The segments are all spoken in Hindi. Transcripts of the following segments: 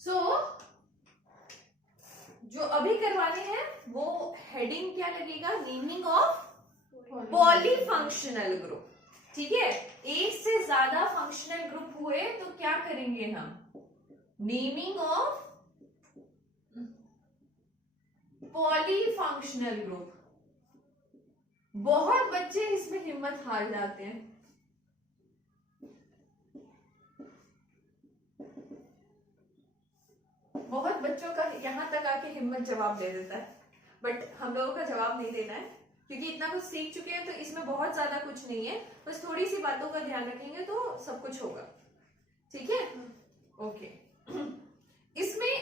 सो जो अभी करवाने हैं वो हेडिंग क्या लगेगा, नेमिंग ऑफ पॉलीफंक्शनल ग्रुप। ठीक है, एक से ज्यादा फंक्शनल ग्रुप हुए तो क्या करेंगे हम, नेमिंग ऑफ पॉलीफंक्शनल ग्रुप। बहुत बच्चे इसमें हिम्मत हार जाते हैं। बहुत बच्चों का यहां तक आके हिम्मत जवाब दे देता है, बट हम लोगों का जवाब नहीं देना है क्योंकि इतना कुछ सीख चुके हैं, तो इसमें बहुत ज्यादा कुछ नहीं है, बस थोड़ी सी बातों का ध्यान रखेंगे तो सब कुछ होगा। ठीक है, ओके। इसमें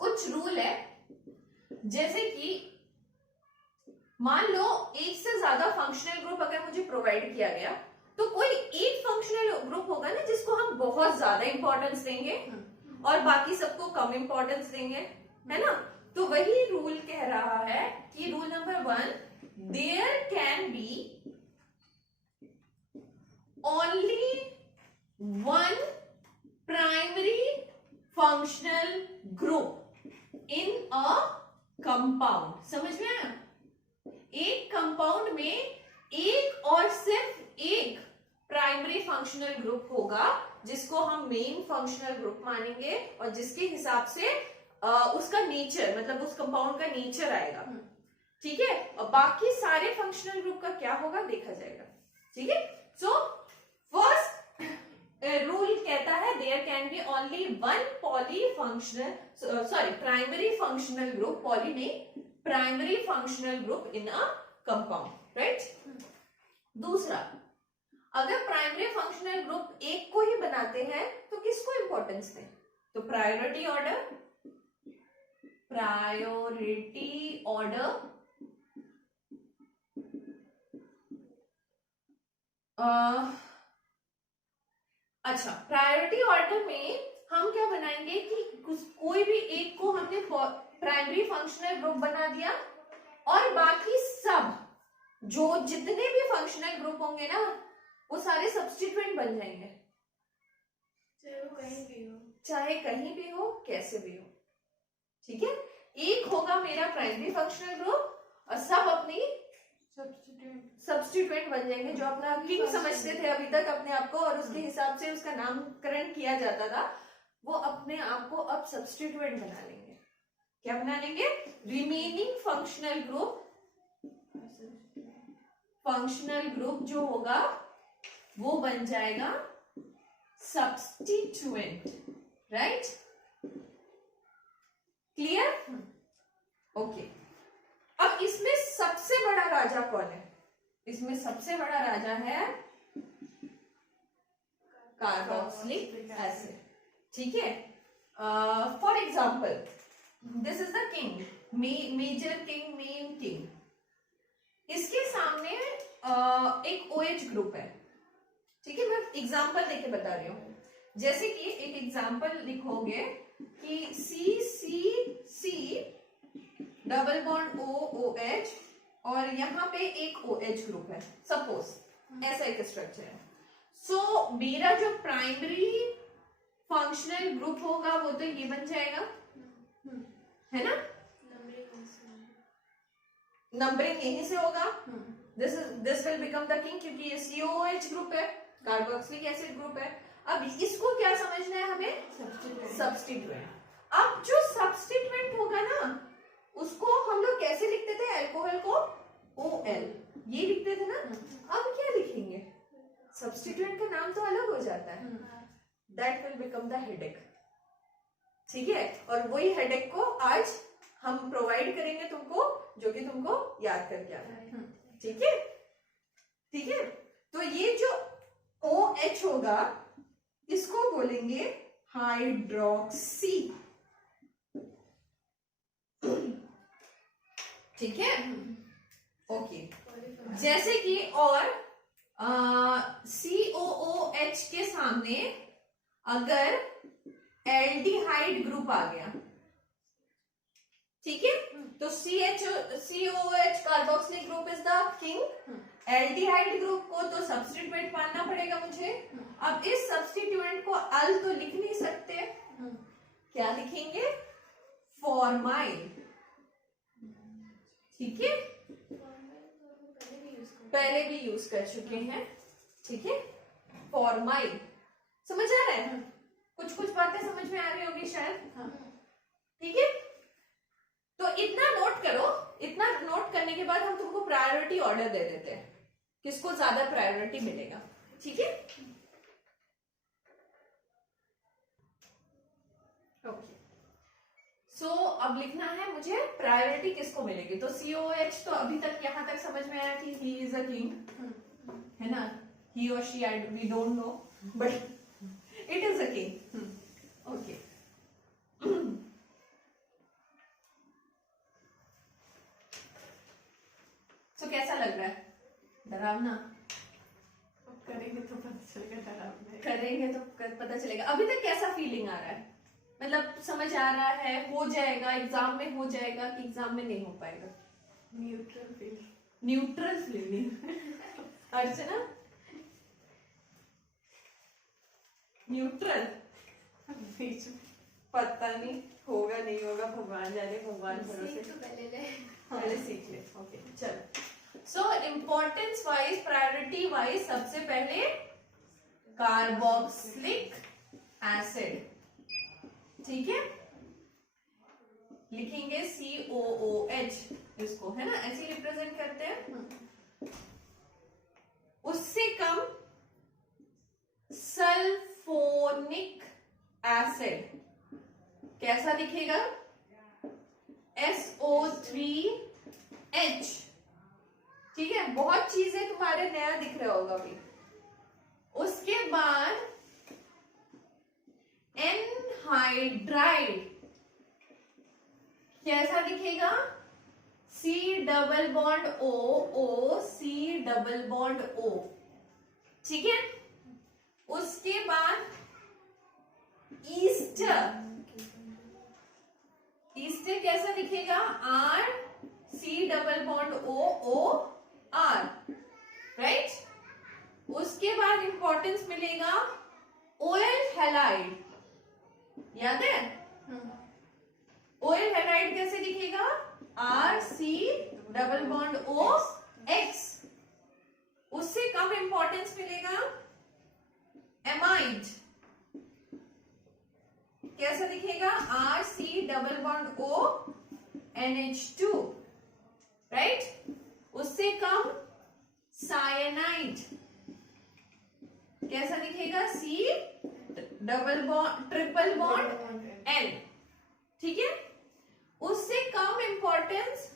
कुछ रूल है, जैसे कि मान लो एक से ज्यादा फंक्शनल ग्रुप अगर मुझे प्रोवाइड किया गया, तो कोई एक फंक्शनल ग्रुप होगा ना जिसको हम बहुत ज्यादा इंपॉर्टेंस देंगे और बाकी सबको कम इंपॉर्टेंस देंगे, है ना। तो वही रूल कह रहा है कि rule number 1, there can be only one primary functional group in a compound. समझ में आया? एक कंपाउंड में एक और सिर्फ एक प्राइमरी फंक्शनल ग्रुप होगा जिसको हम मेन फंक्शनल ग्रुप मानेंगे और जिसके हिसाब से उसका नेचर, मतलब उस कंपाउंड का नेचर आएगा। ठीक है, और बाकी सारे फंक्शनल ग्रुप का क्या होगा देखा जाएगा। ठीक है, सो फर्स्ट रूल कहता है there can be only one primary functional group, poly नहीं, primary functional group in a compound, right. दूसरा, अगर प्राइमरी फंक्शनल ग्रुप एक को ही बनाते हैं तो किसको इंपॉर्टेंस दें, तो प्रायोरिटी ऑर्डर अच्छा, प्रायोरिटी ऑर्डर में हम क्या बनाएंगे कि कोई भी एक को हमने प्राइमरी फंक्शनल ग्रुप बना दिया और बाकी सब जो जितने भी फंक्शनल ग्रुप होंगे ना वो सारे सब्स्टिट्यूएंट बन जाएंगे, चाहे वो कहीं भी हो, चाहे कहीं भी हो, कैसे भी हो। ठीक है, एक होगा मेरा प्राइमरी फंक्शनल ग्रुप और सब अपनी सब्स्टिट्यूएंट बन जाएंगे, जो अपना किंग समझते थे अभी तक अपने आप को और उसके हिसाब से उसका नामकरण किया जाता था, वो अपने आप को अब सब्स्टिट्यूएंट बना लेंगे। क्या बना लेंगे? रिमेनिंग फंक्शनल ग्रुप जो होगा वो बन जाएगा सब्स्टिट्यूएंट, राइट। क्लियर? ओके। अब इसमें सबसे बड़ा राजा कौन है? इसमें सबसे बड़ा राजा है कार्बोक्सिलिक एसिड। ठीक है, for example this is the king, major king, main king. इसके सामने एक OH ग्रुप है। ठीक है, मैं एग्जाम्पल देके बता रही हूँ। जैसे कि एक एग्जाम्पल लिखोगे कि CCC डबल बॉन्ड OOH और यहाँ पे एक OH ग्रुप है, सपोज ऐसा एक स्ट्रक्चर है। सो मेरा जो प्राइमरी फंक्शनल ग्रुप होगा वो तो ये बन जाएगा, है ना। नंबरिंग यहीं से होगा, this will become the king क्योंकि ये COOH ग्रुप है, कार्बोक्सिलिक एसिड ग्रुप है। अब इसको क्या समझना है हमें? सब्स्टिट्यूएंट। अब जो सब्स्टिट्यूएंट होगा ना उसको हम लोग कैसे लिखते थे? अल्कोहल को OL ये लिखते थे ना। अब क्या लिखेंगे? सब्स्टिट्यूएंट का नाम तो अलग हो जाता है, that will become the headache. ठीक है, और वही हेडेक को आज हम प्रोवाइड करेंगे तुमको, जो कि तुमको याद करके आना है। ठीक है, ठीक है। तो ये जो OH होगा इसको बोलेंगे हाइड्रोक्सी। ठीक है, ओके। जैसे कि और COOH के सामने अगर एल्डिहाइड ग्रुप आ गया, ठीक है, तो COOH carboxylic group is the king, aldehyde group को तो सब्स्टिट्यूएंट मानना पड़ेगा मुझे। अब इस सब्स्टिट्यूएंट को अल तो लिख नहीं सकते, क्या लिखेंगे? फॉर्माइल। ठीक है, पहले भी यूज कर चुके हैं। ठीक है, फॉर्माइल। समझ आ रहा है? कुछ कुछ बातें समझ में आ रही होगी शायद। ठीक है, तो इतना नोट करो। इतना नोट करने के बाद हम तुमको प्रायोरिटी ऑर्डर दे देते हैं, किसको ज्यादा प्रायोरिटी मिलेगा। ठीक है, ओके। सो अब लिखना है मुझे प्रायोरिटी किसको मिलेगी। तो COH तो अभी तक यहां तक समझ में आया कि ही इज अ किंग, है ना? ही और she, we don't know, but it is a king. Okay, तो कैसा लग रहा है? डरावना? करेंगे तो पता चलेगा, डरावना करेंगे तो पता चलेगा। अभी तक कैसा फीलिंग आ रहा है? मतलब समझ आ रहा है हो जाएगा, एग्जाम में हो जाएगा कि एग्जाम में नहीं हो पाएगा? Neutral feeling. Neutral feeling. Archana, neutral? बीच में पता नहीं होगा नहीं होगा, भगवान जाने, भगवान भरोसे। तो पहले सीख ले। ओके, चलो। सो इम्पोर्टेंस वाइज, प्रायोरिटी वाइज, सबसे पहले कार्बोक्सिलिक एसिड। ठीक है, लिखेंगे COOH इसको, है ना? ऐसे रिप्रेजेंट करते हैं। उससे कम सल्फोनिक एसिड कैसा दिखेगा? SO3H। ठीक है, बहुत चीजें तुम्हारे नया दिख रहा होगा अभी। उसके बाद एनहाइड्राइड कैसा दिखेगा? C double bond O, C double bond O। ठीक है, उसके बाद ईस्टर। ईस्टर कैसा दिखेगा? R, C double bond O, R। Right. उसके बाद इंपॉर्टेंस मिलेगा ऑयल हैलाइड। याद है? ऑयल हैलाइड कैसे दिखेगा? R, C double bond O, X। उससे कम इंपॉर्टेंस मिलेगा एमाइड। कैसा दिखेगा? R, C double bond O, NH2। Right. उससे कम साइनाइड कैसा दिखेगा? C double bond triple bond N। ठीक है, उससे कम इंपॉर्टेंस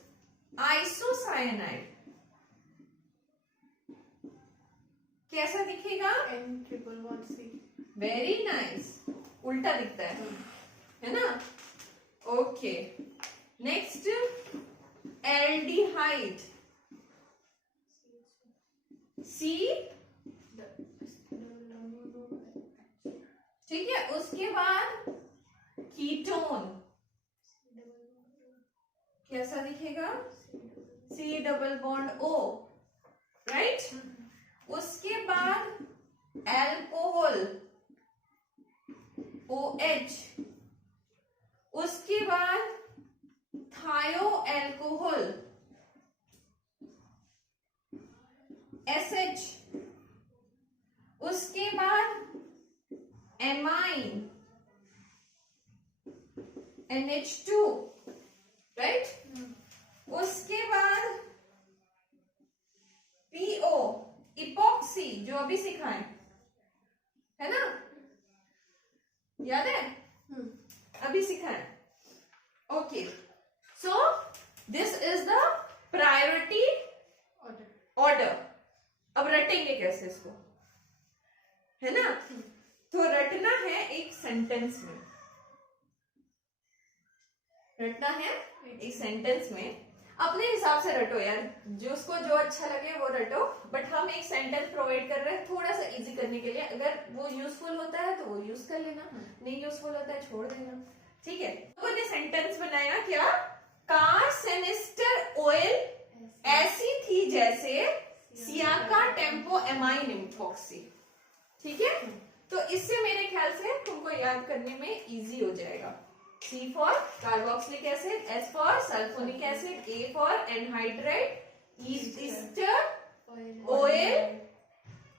आइसोसाइनाइड कैसा दिखेगा? N triple bond C। Very nice, उल्टा दिखता है ना? Okay, next aldehyde C। ठीक है, उसके बाद कीटोन कैसा दिखेगा? C double bond O। Right. उसके बाद एल्कोहल OH। उसके बाद थायो एल्कोहल SH। उसके बाद एमाइन NH2। राइट। उसके बाद PO इपॉक्सी, जो अभी सिखाएं, है ना? याद है? अभी सिखाएं। Okay, so this is the priority order. अब रटेंगे कैसे इसको, है ना? तो रटना है एक सेंटेंस में। रटना है एक सेंटेंस में। अपने हिसाब से रटो यार, जिसको जो अच्छा लगे वो रटो, बट हम एक सेंटेंस प्रोवाइड कर रहे हैं थोड़ा सा इजी करने के लिए। अगर वो यूजफुल होता है तो वो यूज कर लेना, नहीं यूजफुल होता है छोड़ देना। ठीक है, तो ने सेंटेंस बनाया क्या? कार सेनेस्टर ऑयल ऐसी थी जैसे सियाका टेम्पो एमाइन इपॉक्सी। ठीक है, तो इससे मेरे ख्याल से तुमको याद करने में इजी हो जाएगा। C for carboxylic acid, S for sulphonic acid, A for anhydride, Easter,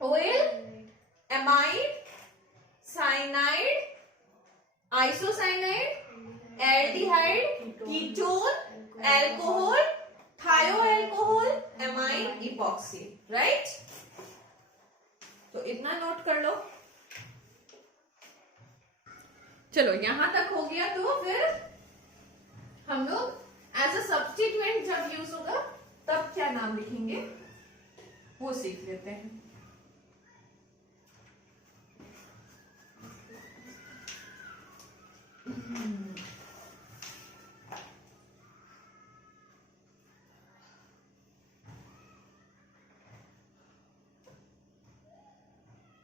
oil, amide, cyanide, isocyanide, aldehyde, ketone, alcohol, थायो एल्कोहल, एमाइन, इपॉक्सी। राइट, तो इतना नोट कर लो। चलो यहां तक हो गया। तो फिर हम लोग एज अ सब्स्टिट्यूएंट जब यूज होगा तब क्या नाम लिखेंगे वो सीख लेते हैं।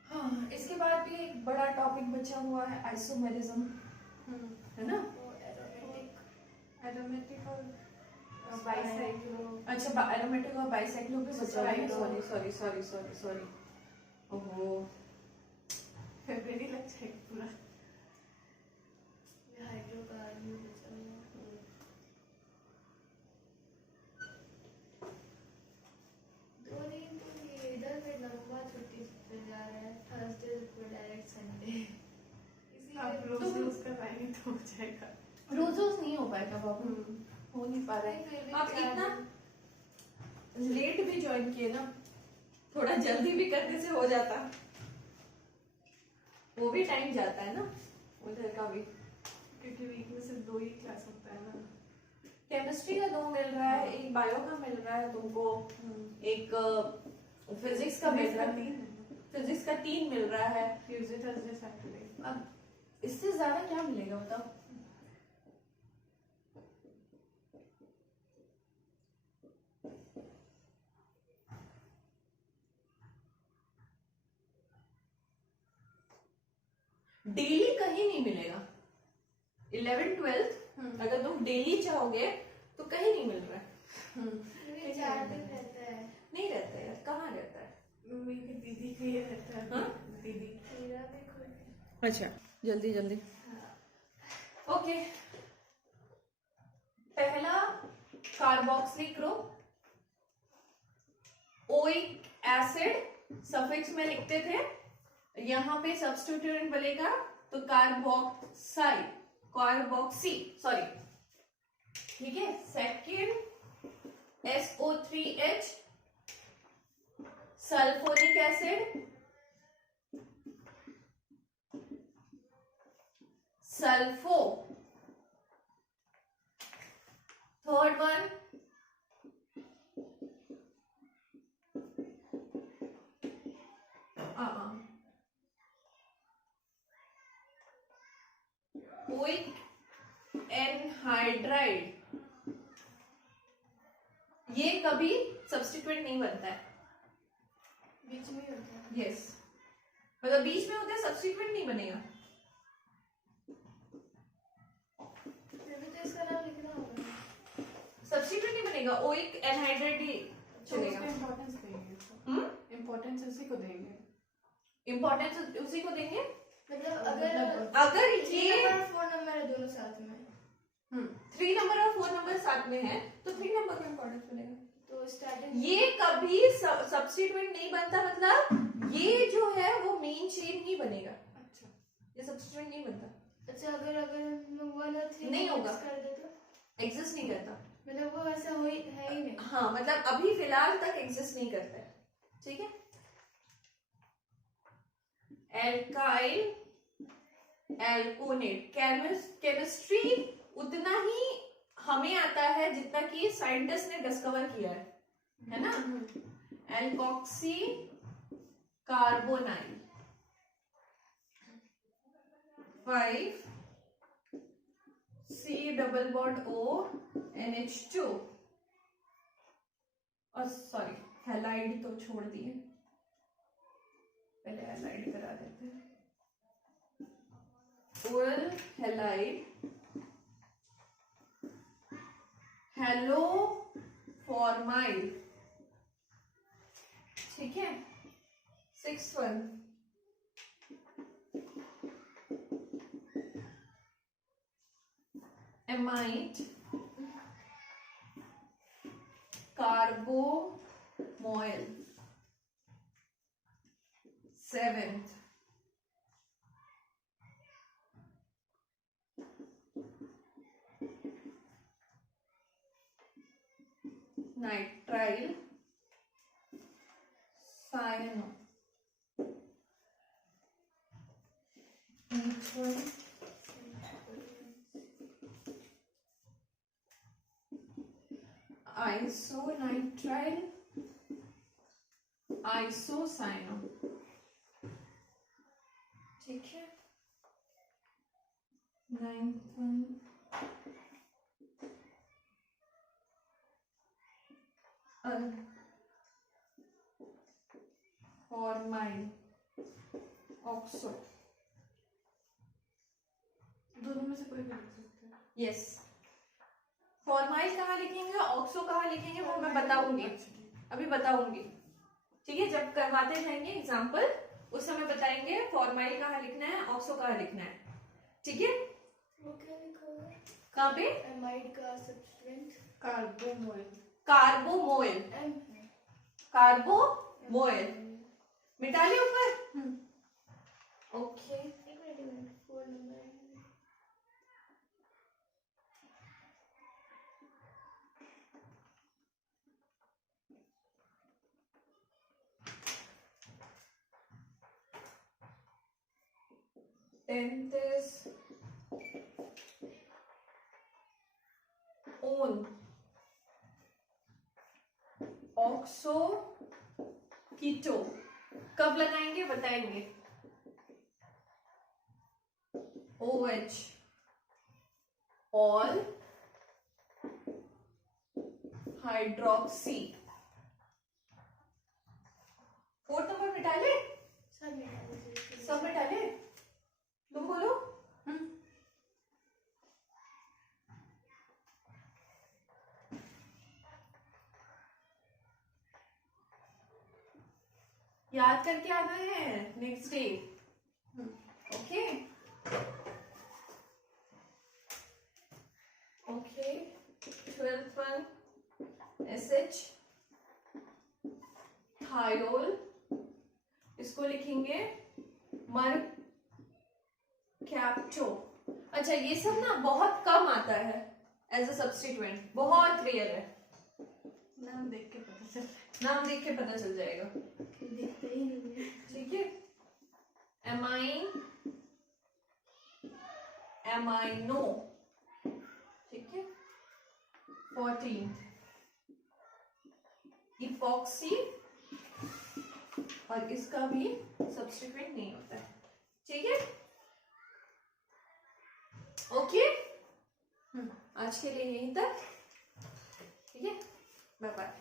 हाँ, इसके बाद भी एक बड़ा टॉपिक बचा हुआ है आइसोमेरिज्म, है ना? एरोमेटिक और बाइसाइक्लो। अच्छा, एरोमेटिक और बाइसाइक्लो भी बचा हुआ है। Sorry. सॉरी। ओहो, फेब्रुअरी लग जाएगा पूरा। हाइड्रोकार्बन भी बचा हुआ है। दो दिन तो ये इधर पे लंबा छुट्टी पे जा रहा है, थर्सडे को डायरेक्ट संडे। आप इसीलिए रोज करवाएंगे तो हो जाएगा। रोज नहीं हो पाएगा बाबू, हो नहीं पा रहा है। आप इतना लेट भी ज्वाइन किए ना, थोड़ा जल्दी भी करने से हो जाता, वो भी टाइम जाता है ना उधर का भी। क्योंकि वीक में सिर्फ 2 ही क्लास होता है ना। केमिस्ट्री का 2 मिल रहा है, एक बायो का मिल रहा है तुमको, एक फिजिक्स का मिल रहा है, फिजिक्स का 3 मिल रहा है। Tuesday Thursday Saturday. अब इससे ज्यादा क्या मिलेगा बताओ? डेली कहीं नहीं मिलेगा। 11th 12th अगर तुम डेली चाहोगे तो कहीं नहीं मिल रहा है। ये 4 दिन रहता है। नहीं रहता है यार, कहाँ रहता है? मेरी दीदी का ये रहता है। हाँ? दीदी मेरा भी कोई। अच्छा, जल्दी जल्दी। हाँ। ओके, पहला carboxylic group, oic acid suffix में लिखते थे, यहाँ पे सब्स्टिट्यूएंट बनेगा तो कार्बोक्सी, सॉरी, ठीक है। Second SO3H sulphonic acid, sulpho. Third one oic anhydride. ये कभी सब्स्टिट्यूएंट नहीं बनता है। बीच में होता है। यस, मतलब बीच में होता है, सब्स्टिट्यूएंट नहीं बनेगा। फिर भी तो इसका नाम लिखना होगा। सब्स्टिट्यूएंट नहीं बनेगा, ओइक एनहाइड्राइड ही चलेगा। इम्पोर्टेंस देंगे, इम्पोर्टेंस उसी को देंगे। इम्पोर्टेंस उसी को देंगे। मतलब अगर अगर ये 3 नंबर 4 नंबर है दोनों साथ में, 3 नंबर और 4 नंबर साथ में है तो 3 नंबर का इम्पोर्टेंस बनेगा। तो स्टार्टिंग ये कभी सब्स्टिट्यूएंट नहीं बनता, मतलब ये जो है वो मेन चेन ही बनेगा। अच्छा, ये सब्स्टिट्यूएंट नहीं बनता, अच्छा अगर हम लोग 1 और 3 नहीं होगा। कर दे तो एग्जिस्ट नहीं करता। मतलब वो ऐसा है ही नहीं। हाँ, मतलब अभी फिलहाल तक एग्जिस्ट नहीं करता है, ठीक है। एल्काइल एल्कोनेट, केमिस्ट्री उतना ही हमें आता है जितना कि साइंटिस्ट ने डिस्कवर किया है ना। Alkoxy carbonyl 5 C double bond O NH2, और सॉरी हैलाइड तो छोड़ दिए, पहले हैलाइड करा देते हैं। ओरल हैलाइड, हेलो फॉर्माइल, ठीक है। 6 1 amide, carbomoil. 7th, nitrile cyano. Each one isonitrile isocyano. ठीक है. 9th one formyl oxo. दोनों में से कोई भी लिख सकते हैं। यस, फॉर्माइल कहाँ लिखेंगे, ऑक्सो कहाँ लिखेंगे वो मैं बताऊंगी, अभी बताऊंगी. ठीक है, जब करवाते जाएंगे एग्जाम्पल उस समय बताएंगे फॉर्माइल कहाँ लिखना है, ऑक्सो कहाँ लिखना है. ठीक है, वो क्या लिखा हुआ है? कहाँ पे? एमाइड का सब्सटेंट कार्बोमोल। कार्बोमोइल. एम कार्बोमोइल मिटा लिया ऊपर. ओके, एक minute 4 number tenth is on oxo keto. कब लगाएंगे बताएंगे. OH all hydroxy. 4th number मिटा ले, सब में सब मिटा ले. तुम बोलो. याद करके आना है next day. Okay okay. 12th one SH thiol. इसको लिखेंगे मर कैप्टो. अच्छा, ये सब ना बहुत कम आता है एज अ सब्स्टिट्यूएंट, बहुत रेयर है. नाम देख के पता चल नाम देख के पता चल जाएगा. दिखते ही नहीं है। ठीक है. Amine amino. ठीक है. 14th इपॉक्सी, और इसका भी सब्स्टिट्यूएंट नहीं होता है. ठीक है. ओके, आज के लिए यहीं तक. ठीक है, bye bye.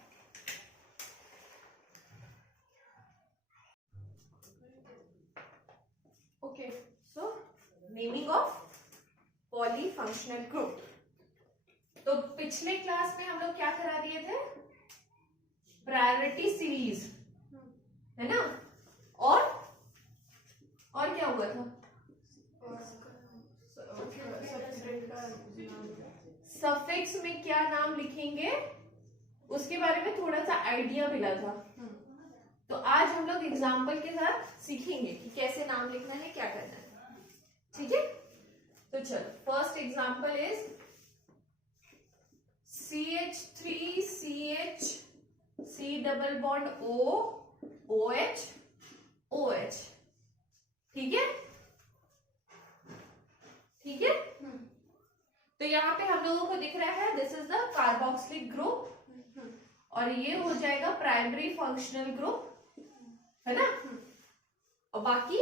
Okay, so naming of polyfunctional group. तो पिछले क्लास में हम लोग क्या करा दिए थे, प्रायोरिटी सीरीज, है ना. और क्या हुआ था, सफिक्स में क्या नाम लिखेंगे उसके बारे में थोड़ा सा आइडिया मिला था. तो आज हम लोग एग्जाम्पल के साथ सीखेंगे कि कैसे नाम लिखना है, क्या करना है. ठीक है, तो चलो first example is CH3CH C double bond O OH OH. ठीक है, ठीक है. तो यहाँ पे हम लोगों को दिख रहा है this is the carboxylic group, और ये हो जाएगा प्राइमरी फंक्शनल ग्रुप, है ना. और बाकी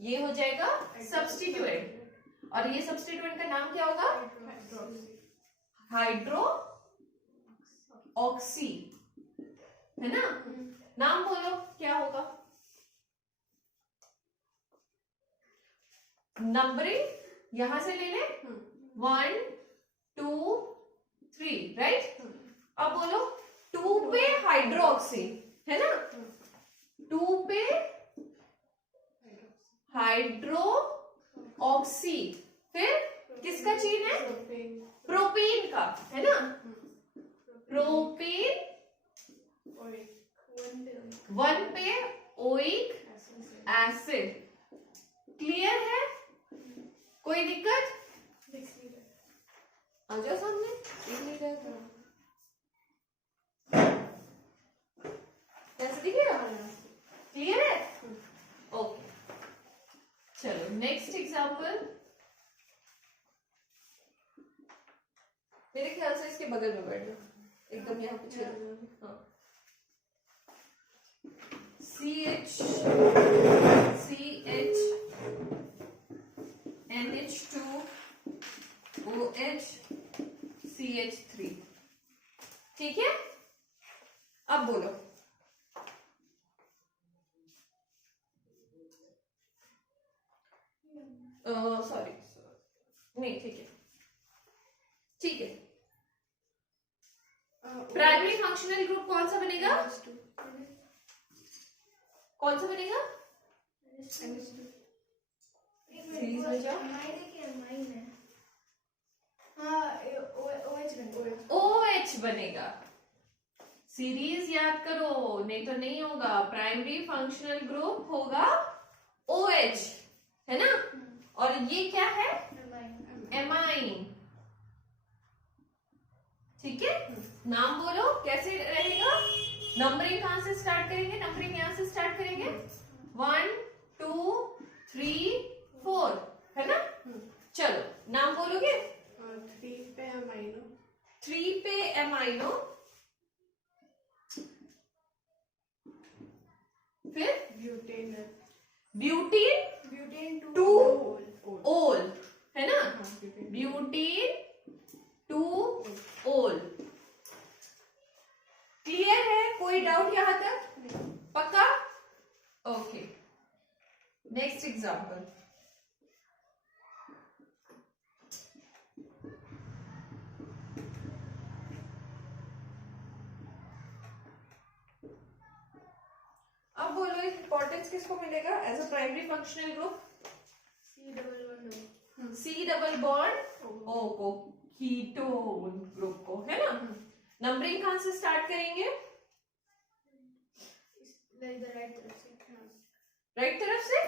ये हो जाएगा सब्स्टिट्यूएंट, और ये सब्स्टिट्यूएंट का नाम क्या होगा, हाइड्रो ऑक्सी, है ना. नाम बोलो क्या होगा. नंबरिंग यहां से ले ले, 1 2 3, राइट. अब बोलो 2 पे हाइड्रोक्सी, है ना. 2 पे हाइड्रो ऑक्सी, फिर किसका चेन है, का, है ना? प्रोपेन वन पे ओइक एसिड। क्लियर है? कोई दिक्कत? आ जाओ सामने, दिख नहीं रहा था। कैसे दिखेगा? क्लियर है? ओके, चलो नेक्स्ट एग्जांपल। मेरे ख्याल से इसके बगल में बैठ जाओ, एकदम यहाँ पीछे। हाँ, CH NH2 OH CH3। ठीक है? अब बोलो। सॉरी, नहीं, ठीक है, ठीक है। प्राइमरी फंक्शनल ग्रुप कौन सा बनेगा? कौन सा बनेगा? सीरीज में जाओ। OH बनेगा। सीरीज याद करो, नहीं तो नहीं होगा। प्राइमरी फंक्शनल ग्रुप होगा OH, है ना? और ये क्या है? एमाइन। ठीक है? नाम बोलो, कैसे रहेगा? नंबरिंग कहां से स्टार्ट करेंगे? नंबरिंग यहां से स्टार्ट करेंगे। 1 2 3 4, है ना? चलो नाम बोलोगे। 3 पे अमाइनो। 3 पे एमाइनो, फिर ब्यूटेन। ब्यूटीन 2 ओल, है ना? ब्यूटीन 2 ओल। क्लियर है? कोई डाउट यहां तक? पक्का? Okay, next example. अब बोलो इंपॉर्टेंस किसको मिलेगा as a primary functional group? C double bond O को, कीटोन ग्रुप को, है ना? नंबरिंग कहां से स्टार्ट करेंगे? राइट तरफ से।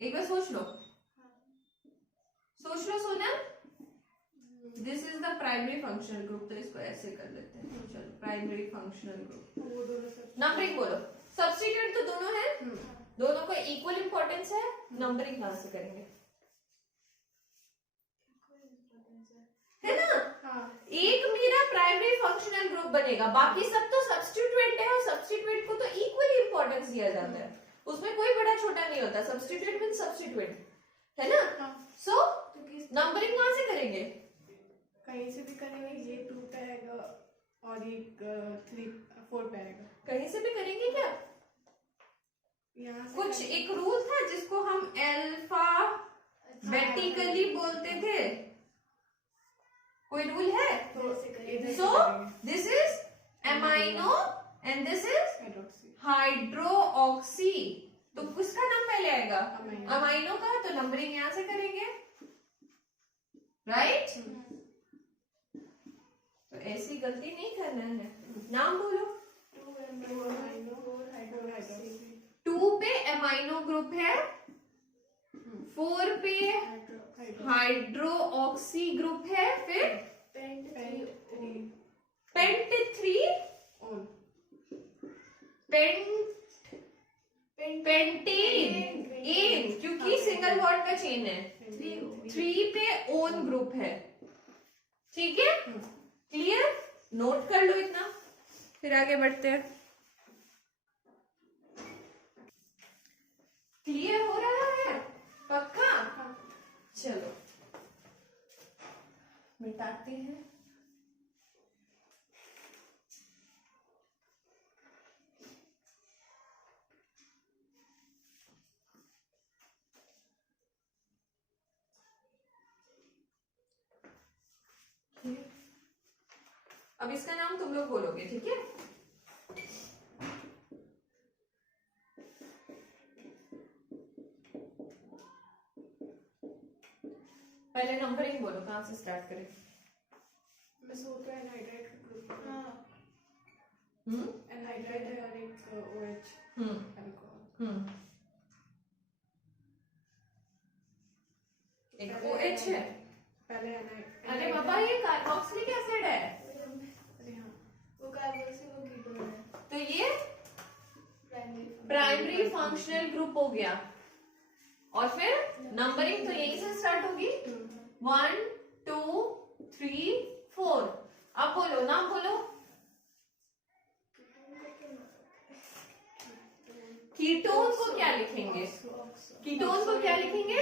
एक बार सोच लो, सोच लो Sonal. This is the primary functional group, तो इसको ऐसे कर लेते हैं। चलो, प्राइमरी फंक्शनल ग्रुप। नंबरिंग बोलो। सब्स्टिट्यूएंट तो दोनों है, दोनों का इक्वल इंपॉर्टेंस है। नंबरिंग कहां से करेंगे? है ना? एक मेरा प्राइमरी फंक्शनल ग्रुप बनेगा, बाकी सब तो सब्स्टिट्यूएंट है, और सब्स्टिट्यूएंट को तो इक्वली इंपॉर्टेंस दिया जाता है। उसमें कोई बड़ा छोटा नहीं होता। सब्स्टिट्यूएंट मींस सब्स्टिट्यूएंट, है ना? सो नंबरिंग कहां से करेंगे? कहीं से भी करेंगे। ये 2 पे आएगा और एक 4 पे आएगा। कहीं से भी करेंगे क्या? यहाँ से कुछ एक रूल था जिसको हम अल्फा बेटिकली बोलते थे, कोई रूल है? So this is amino and this is hydroxy. तो किसका नाम पहले आएगा? अमाइनो का। तो नंबरिंग यहां से करेंगे, राइट? तो ऐसी गलती नहीं करना है। नाम बोलो। 2 पे एमाइनो ग्रुप है, 4 पे हाइड्रोक्सी ग्रुप है, फिर पेंट 3 पेंटेन एन, क्योंकि सिंगल बॉन्ड का चेन है। 3 पे ओन ग्रुप है। ठीक है? क्लियर? नोट कर लो इतना, फिर आगे बढ़ते हैं। क्लियर हो रहा है? पक्का? चलो मिटाते हैं। अब इसका नाम तुम लोग बोलोगे, ठीक है? पहले नंबरिंग बोलो, कहां से स्टार्ट करें? बस वो तो एनहाइड्राइड का ग्रुप है। हाँ एनहाइड्राइड है और एक OH अल्कोहल। एक OH है। पहले अरे बाबा ये कार्बोक्सिलिक एसिड है। अरे हाँ, वो कार्बोक्सिल वो कीटोन है। तो ये प्राइमरी प्राइमरी फंक्शनल ग्रुप हो गया। और फिर नंबरिंग तो यहीं से स्टार्ट होगी, 1 2 3 4। अब बोलो, नाम बोलो। कीटोन को क्या लिखेंगे? कीटोन को क्या लिखेंगे?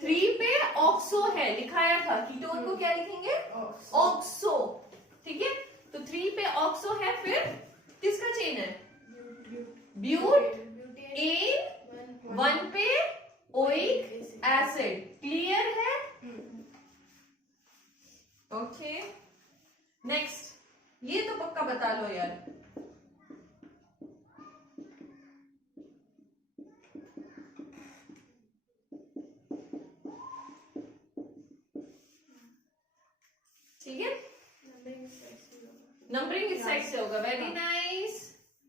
3 पे ऑक्सो है, लिखाया था। कीटोन को क्या लिखेंगे? ऑक्सो। ठीक है, तो 3 पे ऑक्सो है। फिर किसका चेन है? ब्यूट एन। 1 पे ओइक एसिड। क्लियर है? Okay, next. ये तो पक्का बता लो यार। ठीक है, नंबरिंग इस साइड से होगा। Very nice.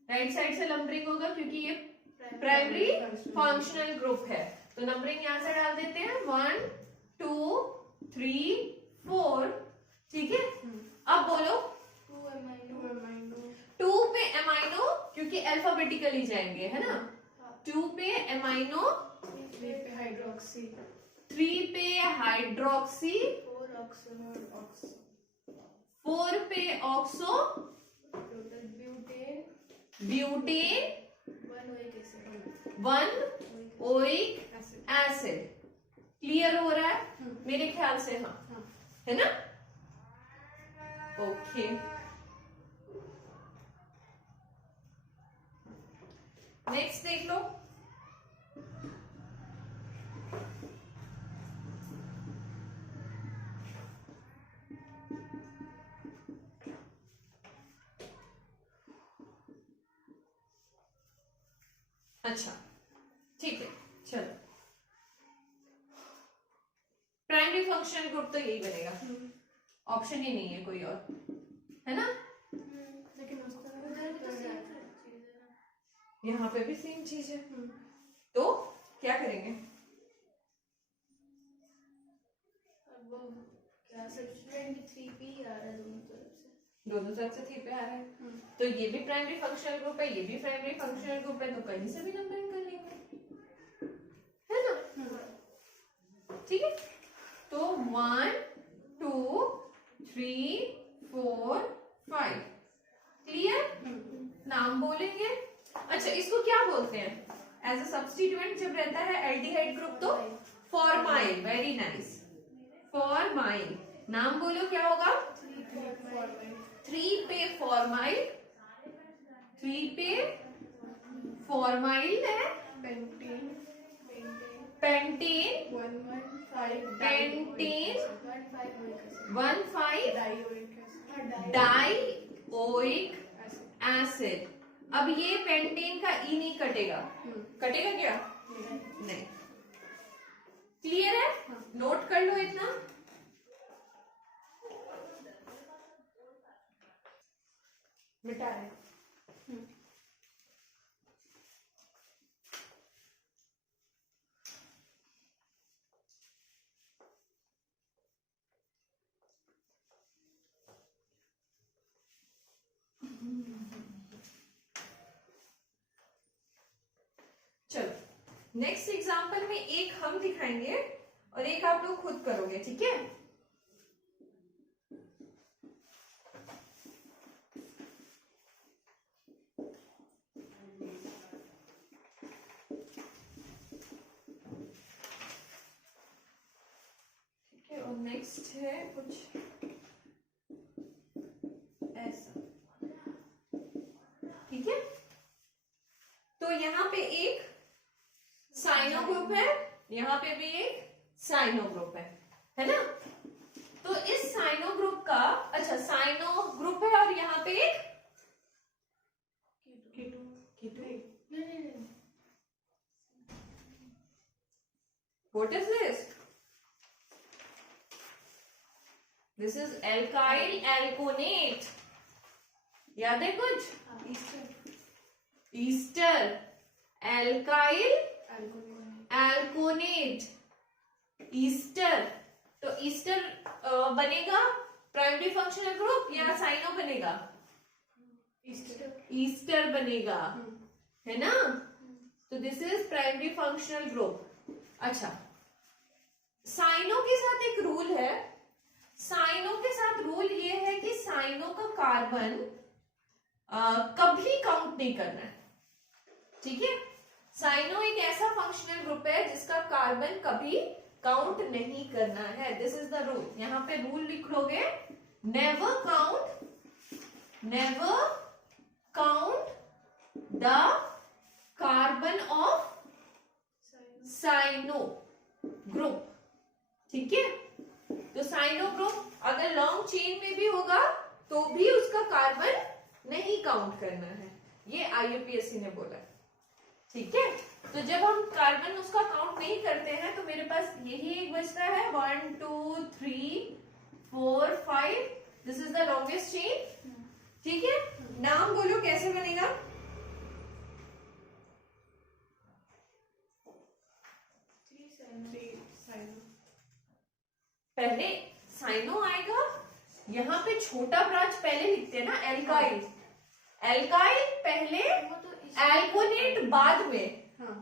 राइट साइड से नंबरिंग होगा क्योंकि ये प्राइमरी फंक्शनल ग्रुप है। तो नंबरिंग यहां से डाल देते हैं, 1 2 3 4। ठीक है, अब बोलो 2 पे एमाइनो, क्योंकि अल्फाबेटिकली जाएंगे, है ना। 2 पे एमाइनो, 3 पे हाइड्रोक्सी, 3 पे हाइड्रोक्सी, 4 पे oxo, butane, 1 oic acid. Clear हो रहा है मेरे ख्याल से? हाँ, है ना। ओके, नेक्स्ट देख लो। अच्छा ठीक है, चलो। प्राइमरी फंक्शनल ग्रुप तो यही बनेगा, ऑप्शन ही नहीं है कोई और, है ना। लेकिन यहाँ पे भी सेम चीज है। तो क्या करेंगे? अब वो क्या सब्स्टिट्यूएंट की 3p ही आ रहा है दोनों तरफ से। दोनों तरफ से 3 पे आ रहा है। तो ये भी प्राइमरी फंक्शनल ग्रुप है, ये भी प्राइमरी फंक्शनल ग्रुप है, तो कहीं से भी नंबरिंग कर लेंगे, है ना। ठीक है, तो 1 2 3 4 5। क्लियर? नाम बोलेंगे। अच्छा, इसको क्या बोलते हैं? एज अ सब्स्टिट्यूएंट जब रहता है एल्डिहाइड ग्रुप तो फॉर्माइल। Very nice, formyl. नाम बोलो क्या होगा? 3 पे फॉर्माइल, 3 पे फॉर्माइल है, पेंटेन, पेंटेन, 1,5 डाइओइक एसिड। अब ये पेंटेन का ई नहीं कटेगा, कटेगा क्या? नहीं। क्लियर है? नोट कर लो इतना। मिटा है। चलो, नेक्स्ट एग्जांपल में एक हम दिखाएंगे और एक आप लोग खुद करोगे, ठीक है। ठीक है, और नेक्स्ट है कुछ ऐसा। ठीक है, तो यहाँ पे एक साइनो ग्रुप है, यहाँ पे भी एक साइनो ग्रुप है ना। तो इस साइनो ग्रुप का, अच्छा साइनो ग्रुप है और यहाँ पे एक what is this? This is alkyl alkanoate, याद है कुछ? Ester, alkyl alkanoate, ester. तो ईस्टर बनेगा प्राइमरी फंक्शनल ग्रुप या साइनो बनेगा? ईस्टर बनेगा, है ना? तो this is primary functional group. अच्छा, साइनो के साथ एक रूल है। साइनो के साथ रूल ये है कि साइनो का कार्बन कभी काउंट नहीं करना है, ठीक है? साइनो एक ऐसा फंक्शनल ग्रुप है जिसका कार्बन कभी काउंट नहीं करना है। This is the rule. यहां पे रूल लिख लोगे, never count the carbon of cyano group, ठीक है? तो साइनो ग्रुप अगर लॉन्ग चेन में भी होगा तो भी उसका कार्बन नहीं काउंट करना है, ये IUPAC ने बोला, ठीक है? तो जब हम कार्बन उसका काउंट नहीं करते हैं तो मेरे पास यही एक बचता है, 1 2 3 4 5, this is the longest chain, ठीक है? नाम बोलो कैसे बनेगा? पहले साइनो आएगा, यहाँ पे छोटा ब्रांच पहले लिखते हैं ना, एल्काइल, एल्काइल पहले, एल्कोनेट बाद में। हाँ,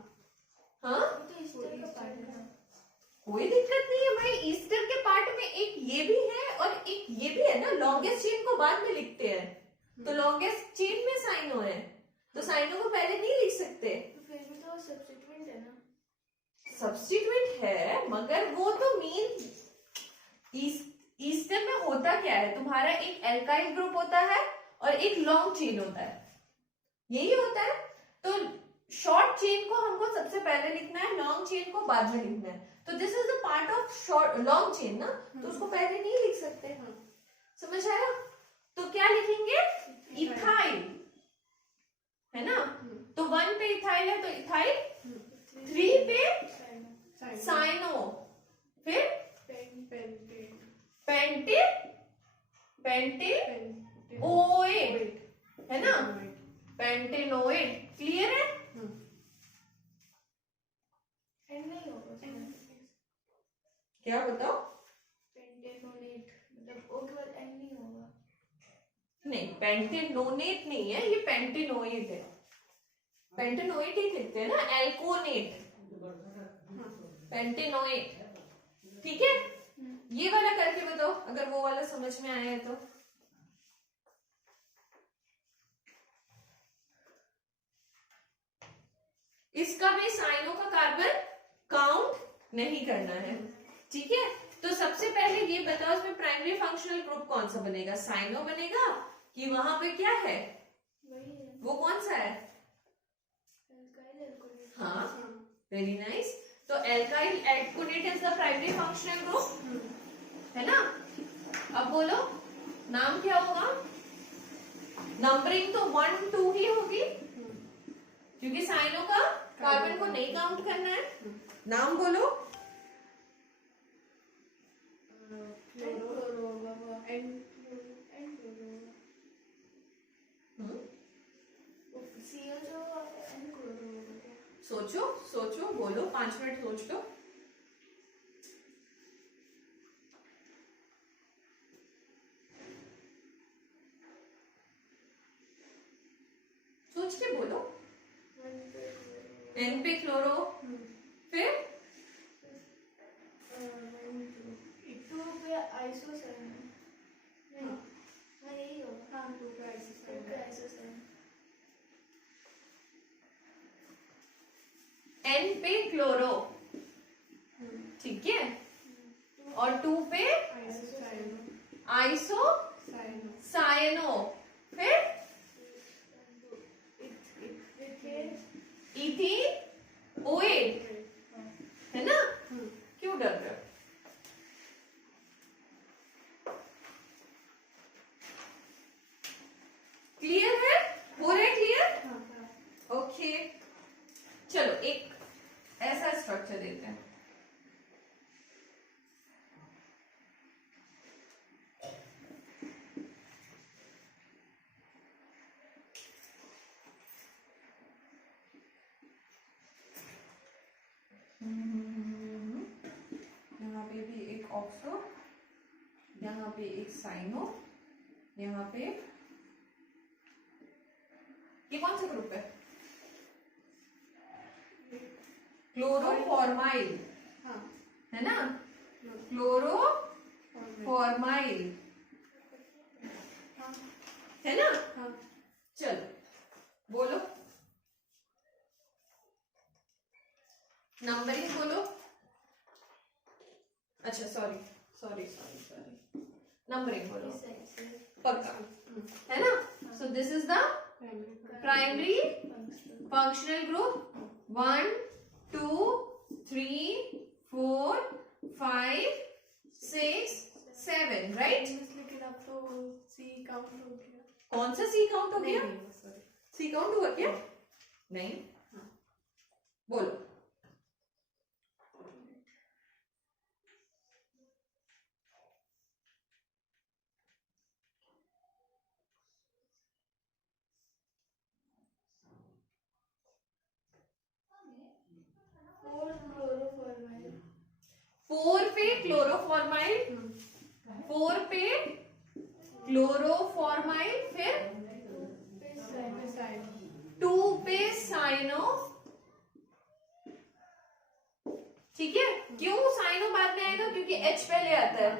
कोई दिक्कत नहीं है भाई, ईस्टर के पार्ट में एक ये भी है और एक ये भी है ना, लॉन्गेस्ट चेन को बाद में लिखते हैं, तो लॉन्गेस्ट चेन में साइनो है, तो साइनो को पहले नहीं लिख सकते। तो फिर भी तो सब्स्टिट्यूएंट है ना? सब्स्टिट्यूएंट है, मगर वो तो मीन ईस्टर में होता क्या है, तुम्हारा एक एल्काइल ग्रुप होता है और एक लॉन्ग चेन होता है, यही होता है। तो शॉर्ट चेन को हमको सबसे पहले लिखना है, लॉन्ग चेन को बाद में लिखना है। तो this is the part of short long chain ना, तो उसको पहले नहीं लिख सकते, समझ आया? तो क्या लिखेंगे? इथाइल, है ना? तो 1 पे इथाइल है तो इथाइल, 3 पे साइनो, फिर पेंटेनोएट, है ना? पेंटेनोएट, क्लियर है? एंड नहीं होगा उसमें। क्या बताओ? पेंटेनोनेट मतलब ओ के बाद एंड नहीं होगा। नहीं, पेंटेनोनेट नहीं है, ये पेंटेनोएट है। पेंटेनोएट ही लिखते हैं ना, एल्कोनेट, पेंटेनोएट, ठीक है? ये वाला करके बताओ अगर वो वाला समझ में आया है तो। इसका भी साइनो का कार्बन काउंट नहीं करना है, ठीक है? तो सबसे पहले ये बताओ इसमें प्राइमरी फंक्शनल ग्रुप कौन सा बनेगा? साइनो बनेगा कि वहां पे क्या है? वही है, वो कौन सा है? Alkyl alkanoate. हाँ, वेरी नाइस। तो alkyl alkanoate is the primary functional group, है ना? अब बोलो नाम क्या होगा? नंबरिंग तो 1 2 ही होगी क्योंकि साइनो का कार्बन को नहीं काउंट करना है। नाम बोलो। सोचो सोचो, बोलो, 5 मिनट सोच लो। सोच के बोलो। एन पे क्लोरो, फिर 2 पे आइसोसाइन, नहीं हाँ यही होगा। हाँ 2 पे आइसोसाइन, एन पे क्लोरो, ठीक है? और 2 पे आइसो साइनो, फिर इथीन ओएट, है ना? क्यों डर रहे हो? क्लियर है? हो रहा है क्लियर? ओके, चलो एक ऐसा स्ट्रक्चर देते हैं। एक ऑक्सो, यहाँ पे एक साइनो, यहाँ पे ये कौन सा ग्रुप है? क्लोरोफॉर्माइल, हाँ है ना? क्लोरोफॉर्माइल, हाँ है ना? हाँ चलो बोलो, नंबरिंग बोलो। अच्छा sorry sorry sorry sorry, numbering बोलो इस साइड से पक्का, है ना? So this is the primary functional group 1 2 3 4 5 6 7, right? लेकिन अब तो सी काउंट हो गया। कौन सा सी काउंट हो गया? सॉरी, सी काउंट हुआ क्या? नहीं, बोलो। और क्लोरोफॉर्माइल 4 पे क्लोरोफॉर्माइल, 4 पे क्लोरोफॉर्माइल, फिर 2 पे साइनो, ठीक है? क्यों साइनो बाद में आएगा? क्योंकि H पहले आता है,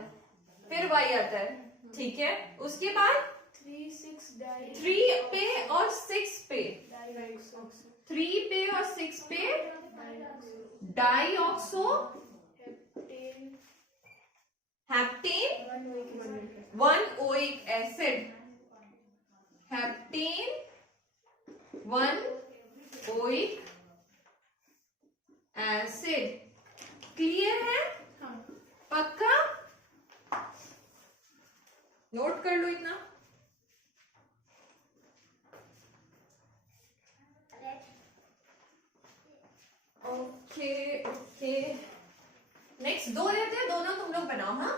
फिर Y आता है, ठीक है? उसके बाद 3 6 डाई 3 पे और 6 पे, डाइऑक्सो 3 पे और 6 पे dioxo heptane heptane 1 oic acid, heptane 1 oic acid. Clear है? हाँ पक्का? नोट कर लो इतना। ओके ओके, नेक्स्ट 2 रहते हैं, दोनों तुम लोग बनाओ। हाँ,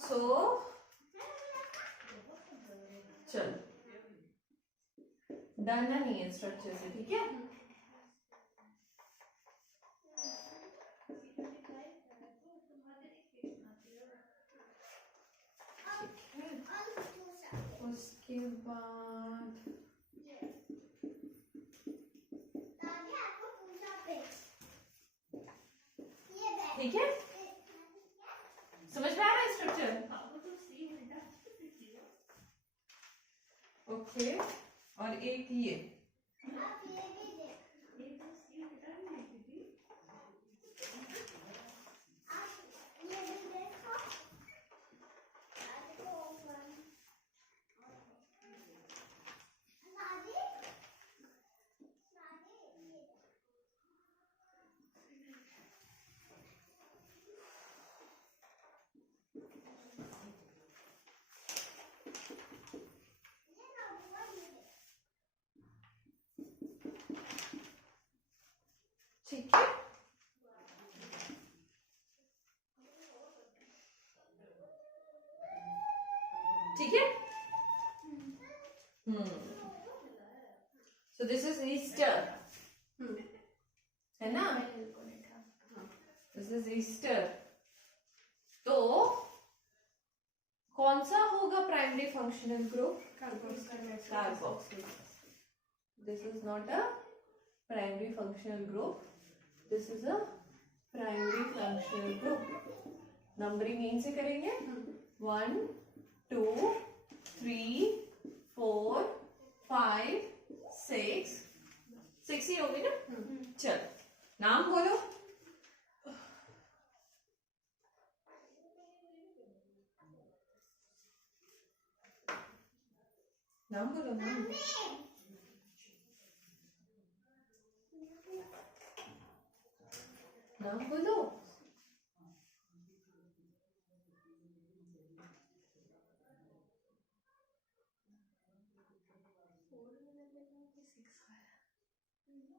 सो चलो, डन नहीं है स्ट्रक्चर से, ठीक है? उसके बाद ठीक है, समझ में आ रहा है स्ट्रक्चर? ओके, और एक ये ठीक है। ठीक है, सो दिस इज ईस्टर, है ना? This is Easter. तो कौन सा होगा primary functional group? Carboxyl. This is not a primary functional group, this is a primary functional group. Numbering यहीं से करेंगे, 1 2 3 4 5 6 6 ही होगी ना? चल, नाम बोलो। नाम बोलो, नाम बोलो।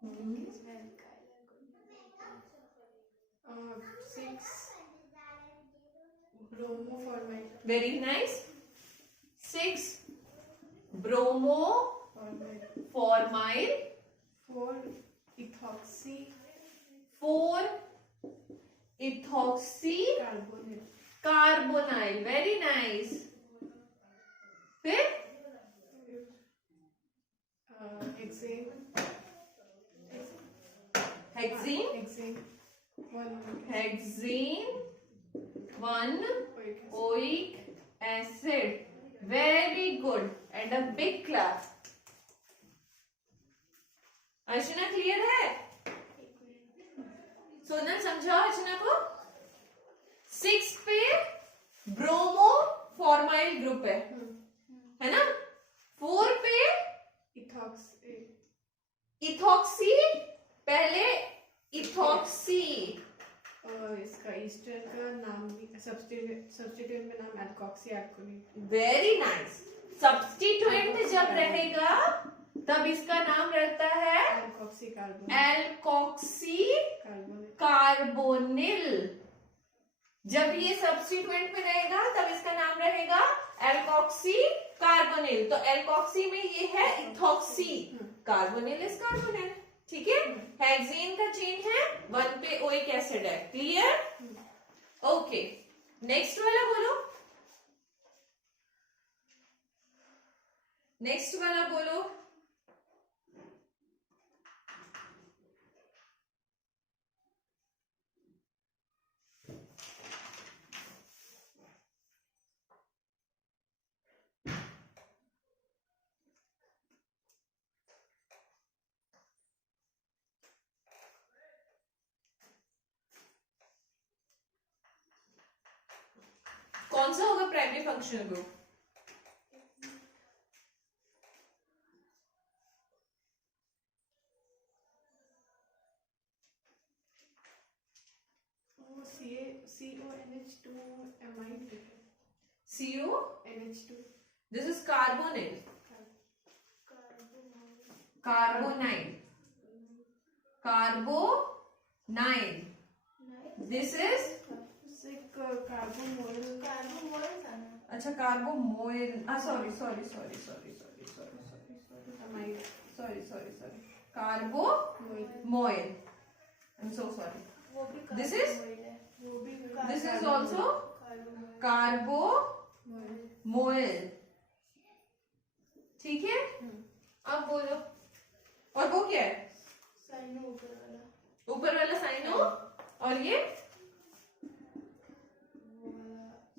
इसमें alkyl 6 bromoformyl Very nice. 6 bromoformyl, 4 ethoxy 4 ethoxy carbonyl carbonyl. Very nice. फिर hexane hexene, hexane 1 hexene 1 oic oic acid. Very good. And a big clap. Archana clear है? सोनल समझाओ अर्चना को। 6 पे ब्रोमो फॉर्माइल ग्रुप है ना? 4 पे ethoxy इथॉक्सी, पहले इथॉक्सी, इसका ईस्टर का नाम भी सब्स्टिट्यूट में नाम एल्कोक्सी एल्कोनिल वेरी नाइस। सब्स्टिट्यूएंट जब रहेगा तब इसका नाम रहता है एल्कोक्सी एल्कोक्सी कार्बोनिल कार्बोनिल। जब ये सब्स्टिट्यूएंट में रहेगा तब इसका नाम रहेगा एल्कोक्सी कार्बोनिल। तो एल्कोक्सी में ये है इथॉक्सी, कार्बोनिल इज कार्बोनिल। ठीक है। हेक्सेन का चेन है, 1 पे ओइक एसिड है। क्लियर? ओके, नेक्स्ट वाला बोलो। नेक्स्ट वाला बोलो। कौन सा होगा primary functional group? CONH2 amide CO, NH2 this is carbonyl, carbonyl, carbonyl. This is carbamoyl अच्छा carbamoyl. Sorry amide carbamoyl. I am so sorry. This is also carbamoyl. ठीक है। अब बोलो, और वो क्या है? साइनो ऊपर वाला साइनो, और ये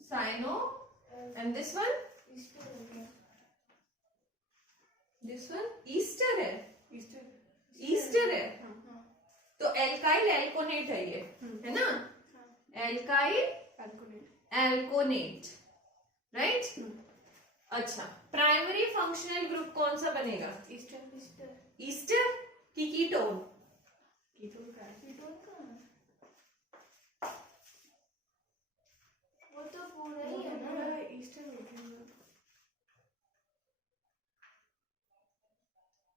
cyano, and this one ester है। ईस्टर है। तो एल्काइल एल्कोनेट है ये, है ना? Alkyl alkanoate, right? अच्छा, प्राइमरी फंक्शनल ग्रुप कौन सा बनेगा? ईस्टर की कीटोन? वो तो पूरा ही है ना।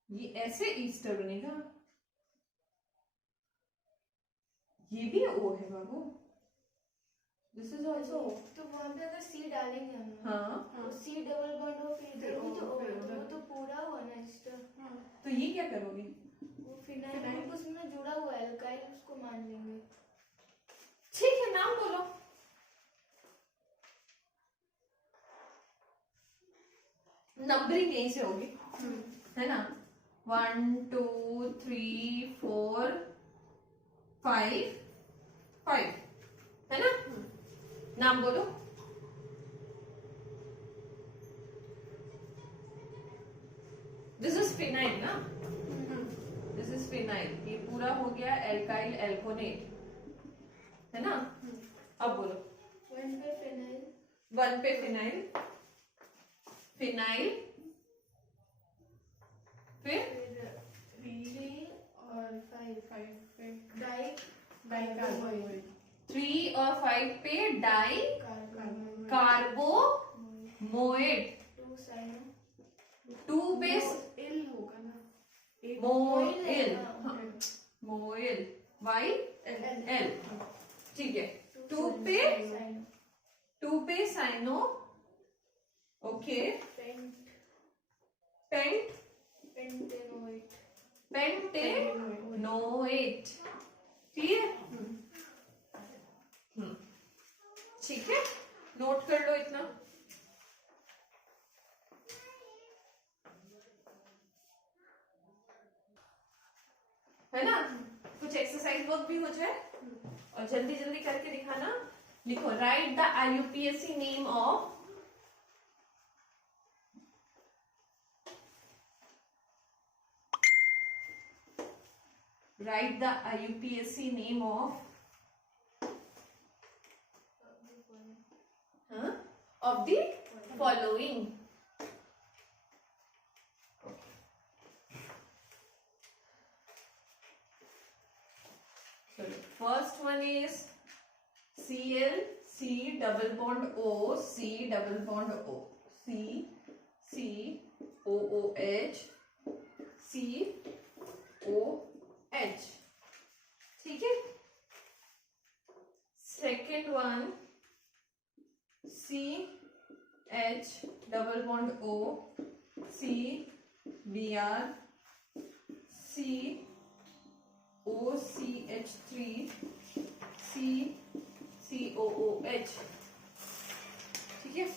ये ऐसे ईस्टर बनेगा। ये भी ओ है बाबू। This is also. तो वहाँ पे अगर सी डालेंगे हम, हाँ, तो सी डबल बॉन्ड हो, फिर इधर भी तो O, वो तो पूरा हुआ ना ईस्टर। तो ये क्या करोगे? वो फिनाइल ग्रुप उसमें जुड़ा हुआ है, एल्काइल उसको मान लेंगे। ठीक है, नाम बोलो। नंबरिंग यहीं से होगी, है ना? 1 2 3 4 5 5, है ना? नाम बोलो। दिस इज फिनाइल ना? This is phenyl. ये पूरा हो गया एल्काइल एल्कोनेट, है ना? अब बोलो। 1 पे फिनाइल, 1 पे फिनाइल, फिनाइल, फिर 3 और 5 पे डाई डाइकार्बोनोइल 3 और 5 पे डाई कार्बोनोइल, कार्बोमोएट। 2 साइनो 2 पे इल होगा ना, मोइल। हाँ। वाई एल, ठीक है। 2 पे साइनो, ओके। पेंटेनोएट, क्लियर? ठीक है, नोट कर लो इतना। है ना, कुछ एक्सरसाइज वर्क भी हो जाए और जल्दी जल्दी करके दिखाना। लिखो, right the IUPAC name of, write the IUPAC name of the following. So first one is Cl, C double bond O, C double bond O, C OOH, C OH, ठीक है। Second one CH double bond O, C Br, C OCH3, C COOH, ठीक है।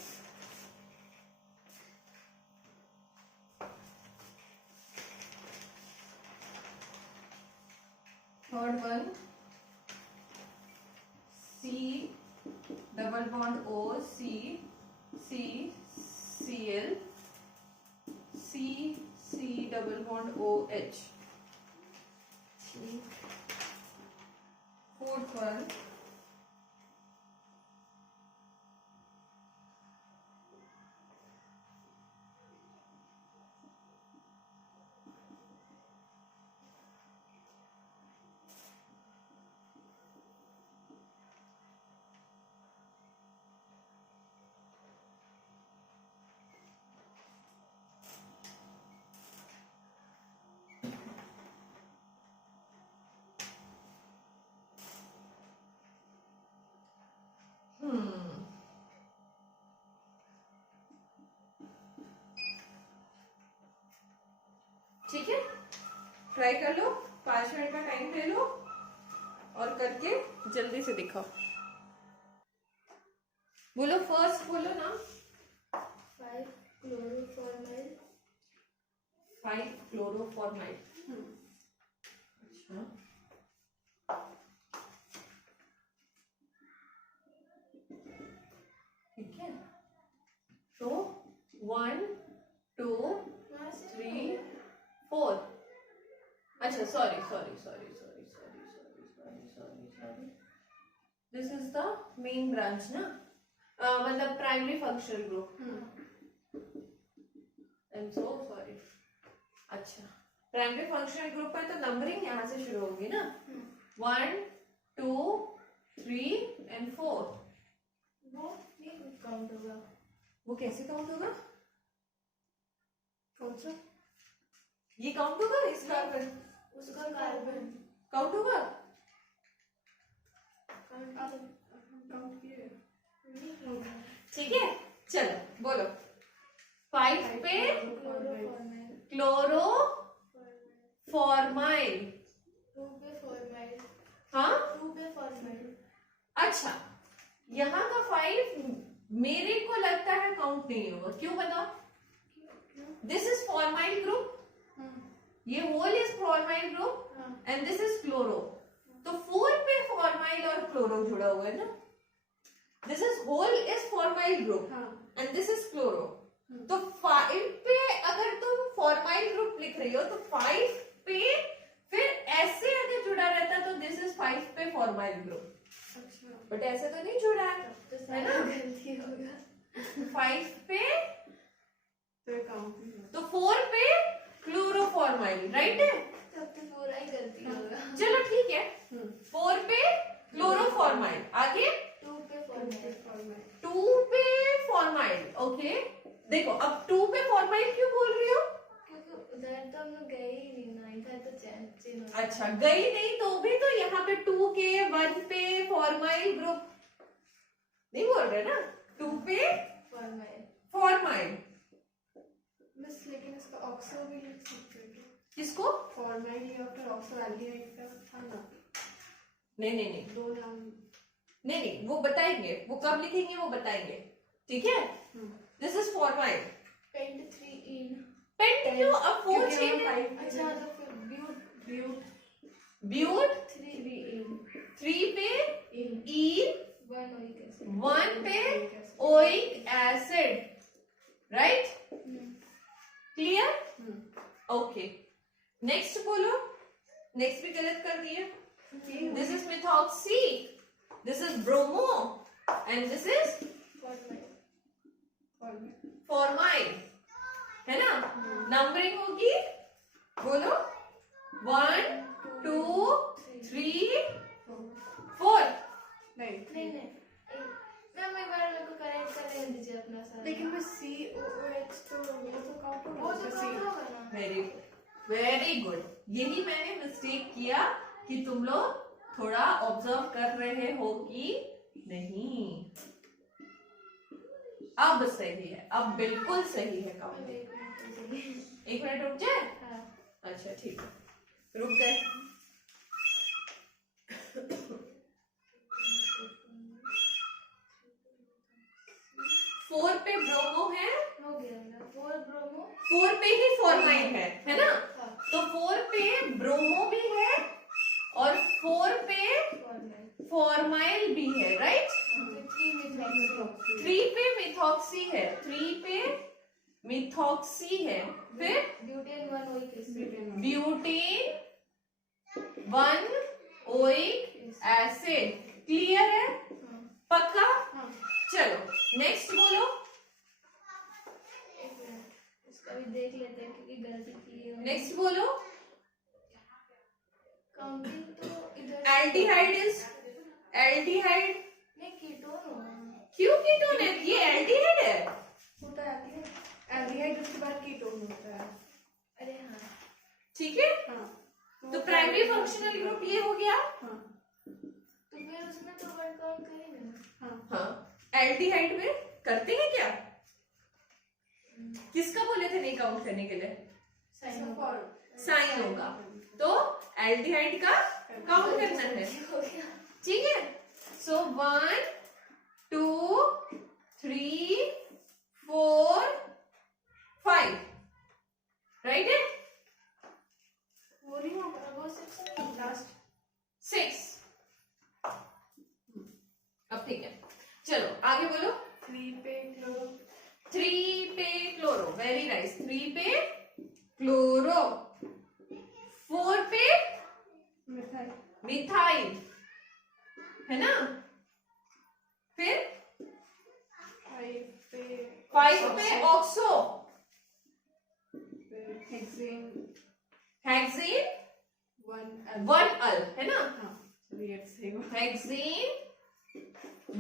Third one C double bond O, C Cl, C double bond OH, fourth one ठीक है। ट्राई कर लो, 5 मिनट का टाइम ले लो और करके जल्दी से दिखाओ। बोलो, फर्स्ट बोलो ना। 5 क्लोरोफॉर्माइल। 5 क्लोरोफॉर्माइल, अच्छा। ठीक है, तो 1 2 3 4, अच्छा, sorry, this is the main branch ना, मतलब primary functional group. I am so sorry. अच्छा, प्राइमरी फंक्शनल ग्रुप है तो नंबरिंग यहाँ से शुरू होगी ना, 1 2 3 and 4। वो नहीं काउंट होगा। वो कैसे काउंट होगा? कौन सा? ये काउंट होगा, इस कार्बन उसका कार्बन काउंट होगा। काउंट किए? ठीक है, चलो बोलो। 5 पे क्लोरो फॉर्माइल, 2 पे फॉर्माइल। हाँ, 2 पे फॉर्माइल। अच्छा, यहाँ का 5 मेरे को लगता है काउंट नहीं होगा। क्यों बताओ? दिस इज फॉर्माइल ग्रुप, ये whole is formyl group and this is chloro, तो 4 पे फॉर्माइल और क्लोरो जुड़ा हुआ है ना। This is whole is formyl group and this is chloro, तो 5 पे अगर तुम फॉर्माइल ग्रुप लिख रही हो तो 5 पे फिर ऐसे अगर जुड़ा रहता तो दिस इज 5 पे फॉर्माइल ग्रुप। अच्छा, बट ऐसे तो नहीं जुड़ा है ना, गलती होगा। 5 पे तो काउंट नहीं होगा। तो 4 पे क्लोरोफॉर्माइल, राइट है। तब तो पूरा ही गलती होगा। चलो ठीक है, 4 पे क्लोरोफॉर्माइल, आगे 2 पे फॉर्माइल। 2 पे फॉर्माइल, ओके। देखो अब 2 पे फॉर्माइल क्यों बोल रही हो? क्योंकि उधर तो हम लोग गए ही नहीं ना, इधर तो तो चेंज। अच्छा गई नहीं तो भी तो यहाँ पे 2 के 1 पे फॉर्माइल ग्रुप नहीं बोल रहे ना, 2 पे फॉर्माइल। बस लेकिन इसका ऑक्सो भी लिख सकते हैं क्या? किसको? फॉर्माइल या फिर ऑक्सो एल्डिहाइड का था ना। नहीं दो नाम। नहीं वो बताएंगे, वो कब लिखेंगे वो बताएंगे, ठीक है। This is formyl. पेंट 3 इन। पेंट क्यों? अब 4 क्योंकि चेन हम है। five- अच्छा तो फिर ब्यूट ब्यूट 3 इन 3 पे इन ईन 1 ओइक एसिड। 1 पे oic acid, right? Clear? Okay next बोलो। नेक्स्ट भी गलत कर दिए। This is methoxy, this is bromo and this is formyl, है ना? नंबरिंग होगी, बोलो 1 2 3 4। नहीं मैम एक बार मेरे को करेक्ट करने दीजिए अपना सारा। लेकिन मैं COOH तो वो तो काउंट वो तो कहाँ होगा ना। Very good. यही मैंने मिस्टेक किया कि तुम लोग थोड़ा ऑब्जर्व कर रहे हो कि नहीं। अब सही है, अब बिल्कुल सही है काउंट। 1 मिनट रुक जाए। हाँ। अच्छा ठीक है, रुक गए। 4 पे ब्रोमो है, हो गया मेरा 4 ब्रोमो। 4 पे ही फॉर्माइल है ना? हाँ। तो 4 पे ब्रोमो भी है और 4 पे फॉर्माइल भी है, राइट? 3 पे मिथॉक्सी है, 3 पे मिथॉक्सी है, फिर butane 1 oic acid. Butane 1 oic acid. Clear है? पक्का? चलो नेक्स्ट बोलो। एक मिनट इसका भी देख लेते हैं क्योंकि गलती की है। नेक्स्ट बोलो। काउंटिंग तो इधर एल्डिहाइड इज एल्डिहाइड। नहीं कीटोन होगा। क्यों कीटोन है? ये एल्डिहाइड है। होता है एल्डिहाइड उसके बाद कीटोन होता है। अरे हाँ ठीक है, हाँ तो प्राइमरी फंक्शनल ग्रुप ये हो गया। हाँ तो फिर उसमें तो वर्ड काउंट करेंगे ना। हाँ हाँ एल्डिहाइड में करते हैं क्या? किसका बोले थे नहीं काउंट करने के लिए? साइन होगा, तो एल्डिहाइड का काउंट करना है, हो गया। ठीक है। सो 1 2 3 4 5, राइट है? वो नहीं होगा वो सिर्फ लास्ट 6। अब ठीक है, चलो आगे बोलो। 3 पे क्लोरो 3 पे क्लोरो, वेरी नाइस। 3 पे क्लोरो, 4 पे मिथाइल मिथाइल, है ना? फिर 5 पे ऑक्सो, हेक्सेन हेक्सेन 1 अल, है ना? हेक्सेन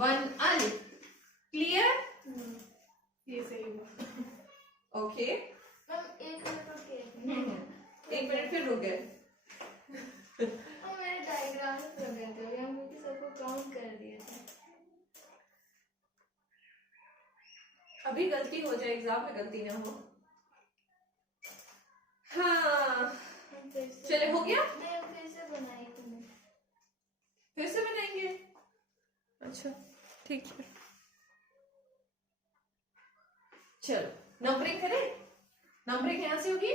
1 अल। क्लियर? ये सही हुआ। ओके मैम 1 मिनट रुकिए। 1 मिनट फिर रुक गए। मेरे डायग्राम में कर गए थे हम क्योंकि सबको काउंट कर दिए थे। अभी गलती हो जाए, एग्जाम में गलती ना हो। हाँ चले, हो गया? नहीं हम फिर से बनाई तुमने। फिर से बनाएंगे? अच्छा ठीक है, चलो नंबरिंग करें। नंबरिंग यहाँ से होगी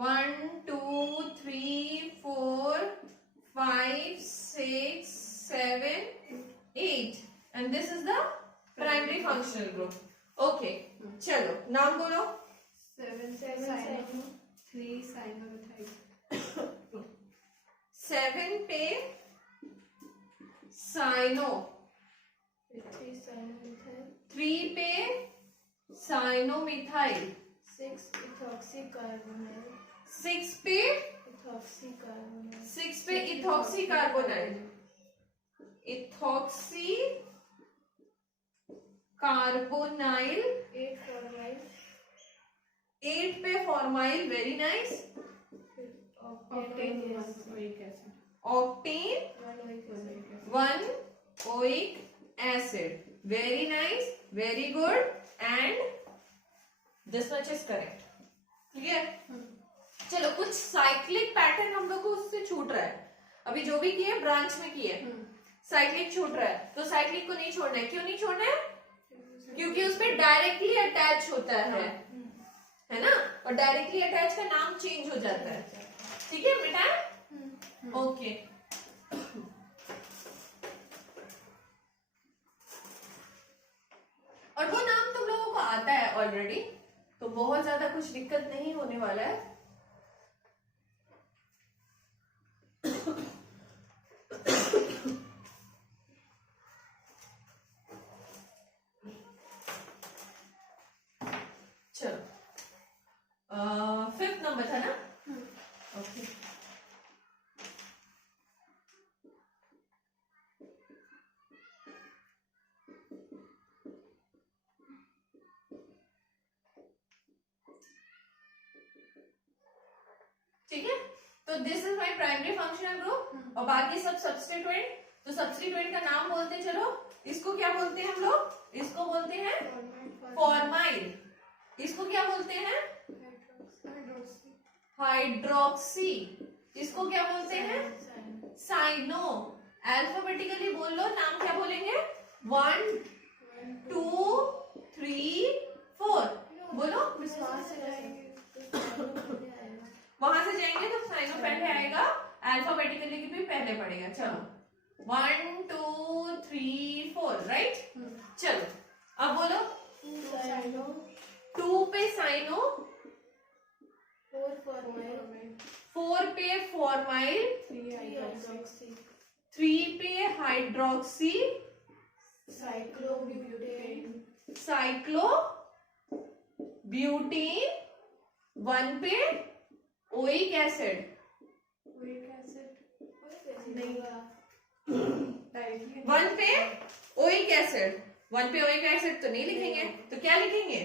1 2 3 4 5 6 7 8 and this is the primary functional group. Okay, चलो नाम बोलो। 7 साइनो 3 साइनोमिथाइल 7 पे साइनो, 3 साइनोमिथाइल 3 पे साइनोमिथाइल, 6 इथॉक्सी कार्बोनाइल 6 पे इथॉक्सी कार्बोनाइल 6 पे ethoxy carbonyl, ethoxy carbonyl 8 formyl 8 पे formyl, very nice. Octane oic acid, octane one oic acid. Very nice, very good, and this much is correct. Clear? चलो, कुछ साइक्लिक पैटर्न हम लोग को उससे छूट रहा है. अभी जो भी किए ब्रांच में किए, साइक्लिक छूट रहा है, तो साइक्लिक को नहीं छोड़ना है. क्यों नहीं छोड़ना है? क्योंकि उसमें डायरेक्टली अटैच होता है ना, और डायरेक्टली अटैच का नाम चेंज हो जाता है. ठीक है, मिटाए? ओके. और वो नाम तुम लोगों को आता है ऑलरेडी, तो बहुत ज्यादा कुछ दिक्कत नहीं होने वाला है. चलो, 5th नंबर था ना? ओके. ठीक है, तो this is my primary functional group, और बाकी सब सब्स्टिट्यूएंट. तो सब्स्टिट्यूएंट का नाम बोलते चलो. इसको क्या बोलते हैं हम लोग? इसको बोलते हैं फॉर्माइल. इसको क्या बोलते हैं? हाइड्रोक्सी. इसको क्या बोलते हैं? साइनो. अल्फाबेटिकली बोल लो, नाम क्या बोलेंगे? 1 2 3 4 बोलो. वहां से जाएंगे तो साइनो पहले आएगा, अल्फाबेटिकली भी पहले पड़ेगा. चलो, 1 2 3 4, राइट? चलो, अब बोलो. 2 पे साइनो, 4 पे फॉर्माइल, 3 पे हाइड्रोक्सी, साइक्लो ब्यूटीन, 1 पे ओइक एसिड. 1 पे ओइक एसिड. 1 पे ओइक एसिड तो नहीं लिखेंगे, तो क्या लिखेंगे?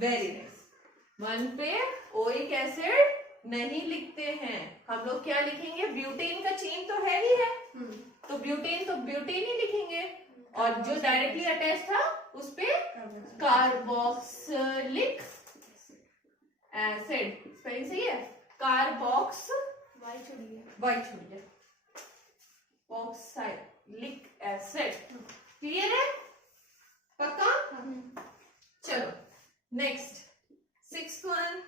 Very nice. 1 पे ओइक एसिड नहीं लिखते हैं हम लोग. क्या लिखेंगे? ब्यूटेन का चेन तो है ही है, तो ब्यूटेन ही लिखेंगे. और जो डायरेक्टली अटैच था उस पे कार्बोक्सिलिक एसिड. स्पेलिंग सही है? कार्बोक्स वाई छोड़िए, ऑक्साइलिक एसिड. क्लियर है? पक्का? चलो, नेक्स्ट 6th वन.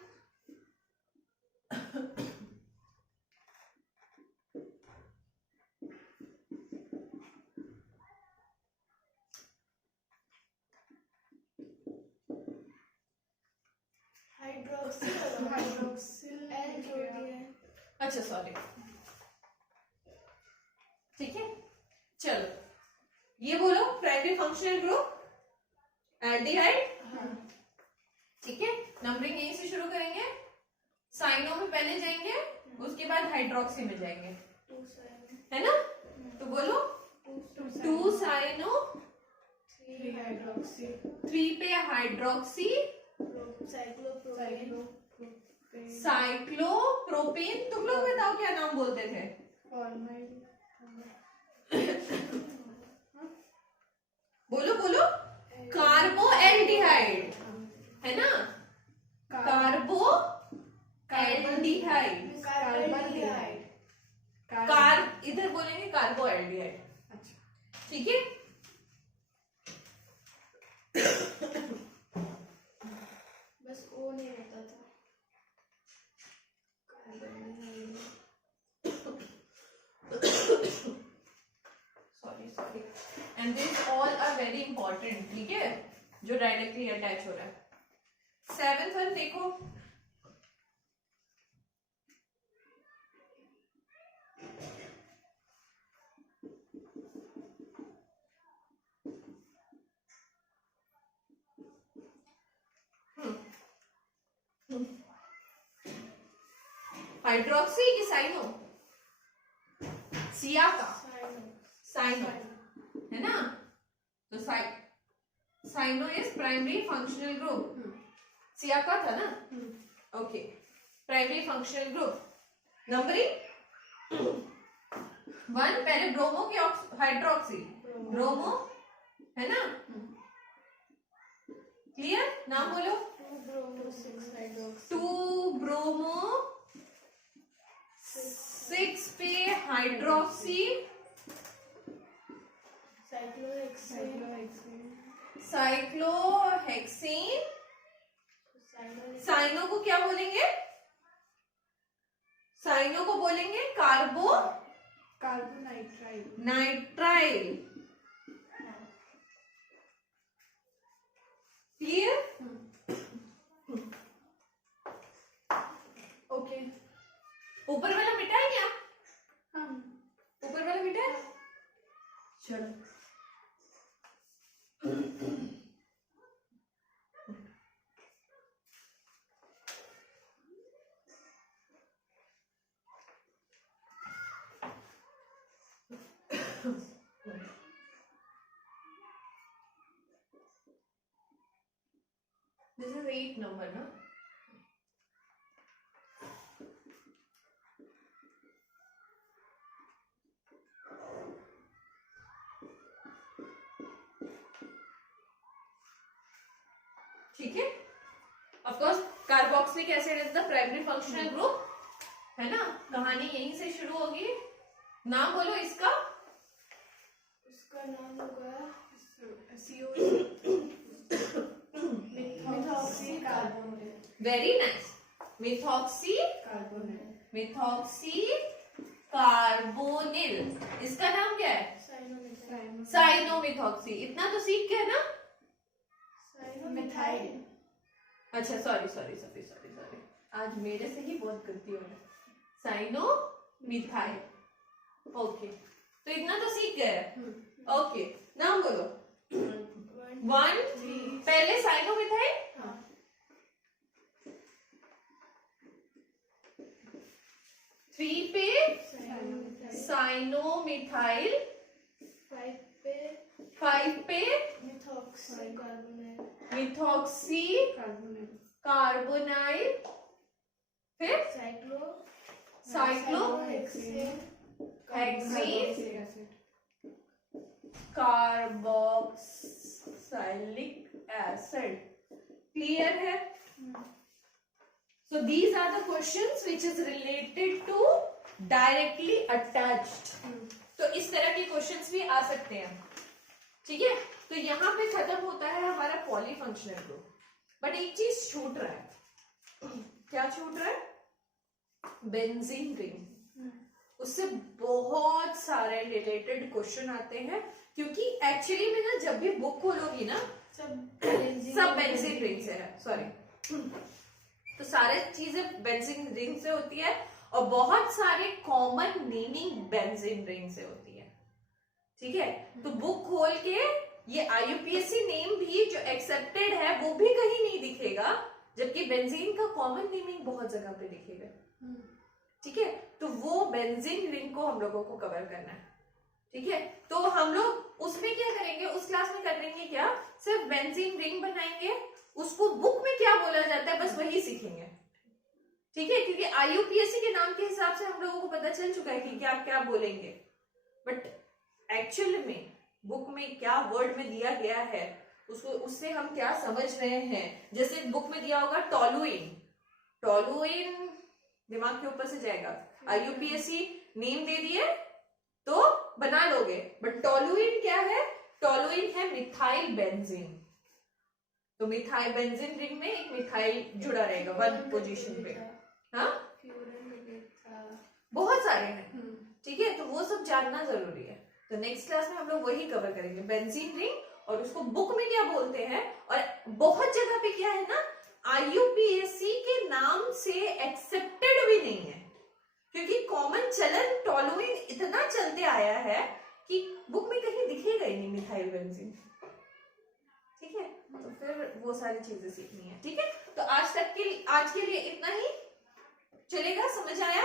अच्छा, सॉरी. ठीक है, चलो, ये बोलो. Primary functional group aldehyde. ठीक है, नंबरिंग यहीं से शुरू करेंगे. साइनो में पहले जाएंगे, उसके बाद हाइड्रोक्सी में जाएंगे, है ना? तो बोलो. 2 साइनो, 3 पे हाइड्रोक्सी, साइक्लोप्रोपेन. तुम लोग बताओ क्या नाम बोलते थे? बोलो बोलो. कार्बो एल्डिहाइड, है ना? कार्बो एल्डिहाइड. इधर बोलेंगे कार्बो एल्डिहाइड. ठीक है. बस ओ नहीं होता था. Sorry. And this all are very important. ठीक है, जो डायरेक्टली अटैच हो रहा है. 7th वन देखो. हाइड्रोक्सी की साइनो, सिया का साइनो, है ना? तो cyano is primary functional group. सिया का था ना? Okay. Primary functional group. Numbering 1, पहले ब्रोमो की हाइड्रोक्सी, ब्रोमो है ना, क्लियर, नाम बोलो। 2 ब्रोमो 6 पे हाइड्रोक्सी साइक्लोहेक्सेन, साइनो को क्या बोलेंगे, साइनो को बोलेंगे कार्बोनाइट्राइल। Nitrile, clear, okay. ऊपर वाला मिटा है क्या, हाँ, ऊपर वाला मिटा है, चलो। This is 8 number, ना? ठीक है, of course carboxylic acid is the primary functional group, है ना। कहानी यहीं से शुरू होगी। नाम बोलो इसका, उसका नाम होगा वेरी नाइस, मिथॉक्सी कार्बोनिल। इसका नाम क्या है, साइनोमिथॉक्सी। इतना तो सीख गए ना। मिथाइल। अच्छा सॉरी, आज मेरे से ही बहुत गलती हो रही है। साइनोमिथाइल, ओके, तो इतना तो सीख गए। ओके, नाम बोलो। 1 पहले साइनोमिथाइल, 3 पे साइनोमिथाइल, 5 पे मिथॉक्सी कार्बोनाइल, फिर साइक्लोहेक्सेन कार्बोक्सिलिक एसिड। क्लियर है? So these are the questions which is related to directly attached. तो इस तरह के क्वेश्चंस भी आ सकते हैं, ठीक है। तो यहाँ पे खत्म होता है हमारा पॉलीफंक्शनल ग्रुप, बट एक चीज छूट रहा है। क्या छूट रहा है? Benzene ring. उससे बहुत सारे रिलेटेड क्वेश्चन आते हैं, क्योंकि एक्चुअली में ना जब भी बुक खोलोगी ना सब बेंजीन रिंग से है, सॉरी, तो सारे चीजें बेंजीन रिंग से होती है, और बहुत सारे कॉमन नेमिंग बेंजीन रिंग से होती है, ठीक है। तो बुक खोल के ये IUPAC नेम भी जो एक्सेप्टेड है वो भी कहीं नहीं दिखेगा, जबकि बेंजीन का कॉमन नेमिंग बहुत जगह पे दिखेगा, ठीक है। तो वो बेंजीन रिंग को हम लोगों को कवर करना है, ठीक है। तो हम लोग उसमें क्या करेंगे, उस क्लास में करेंगे क्या, सिर्फ बेंजीन रिंग बनाएंगे, उसको बुक में क्या बोला जाता है बस वही सीखेंगे, ठीक है। क्योंकि IUPAC के नाम के हिसाब से हम लोगों को पता चल चुका है कि क्या क्या बोलेंगे, बट एक्चुअल में बुक में क्या वर्ड में दिया गया है उसको, उससे हम क्या समझ रहे हैं। जैसे बुक में दिया होगा टोलुइन, दिमाग के ऊपर से जाएगा। IUPAC नेम दे दिए तो बना लोगे, बट टोलुइन क्या है? टोलुइन है मिथाइल बेंजीन। तो मिथाइल बेंजीन रिंग में एक मिथाइल जुड़ा रहेगा 1 पोजीशन पे। हाँ, बहुत सारे हैं, ठीक है। तो वो सब जानना जरूरी है। तो नेक्स्ट क्लास में हम लोग वही कवर करेंगे, बेंजीन रिंग, और उसको बुक में क्या बोलते हैं। और बहुत जगह पे क्या है ना, IUPAC के नाम से एक्सेप्टेड भी नहीं है, क्योंकि कॉमन चलन टोलुइन इतना चलते आया है कि बुक में कहीं दिखेगा ही नहीं मिथाइल बेंजीन, ठीक है। तो फिर वो सारी चीजें सीखनी है, ठीक है। तो आज के लिए इतना ही चलेगा, समझ आया?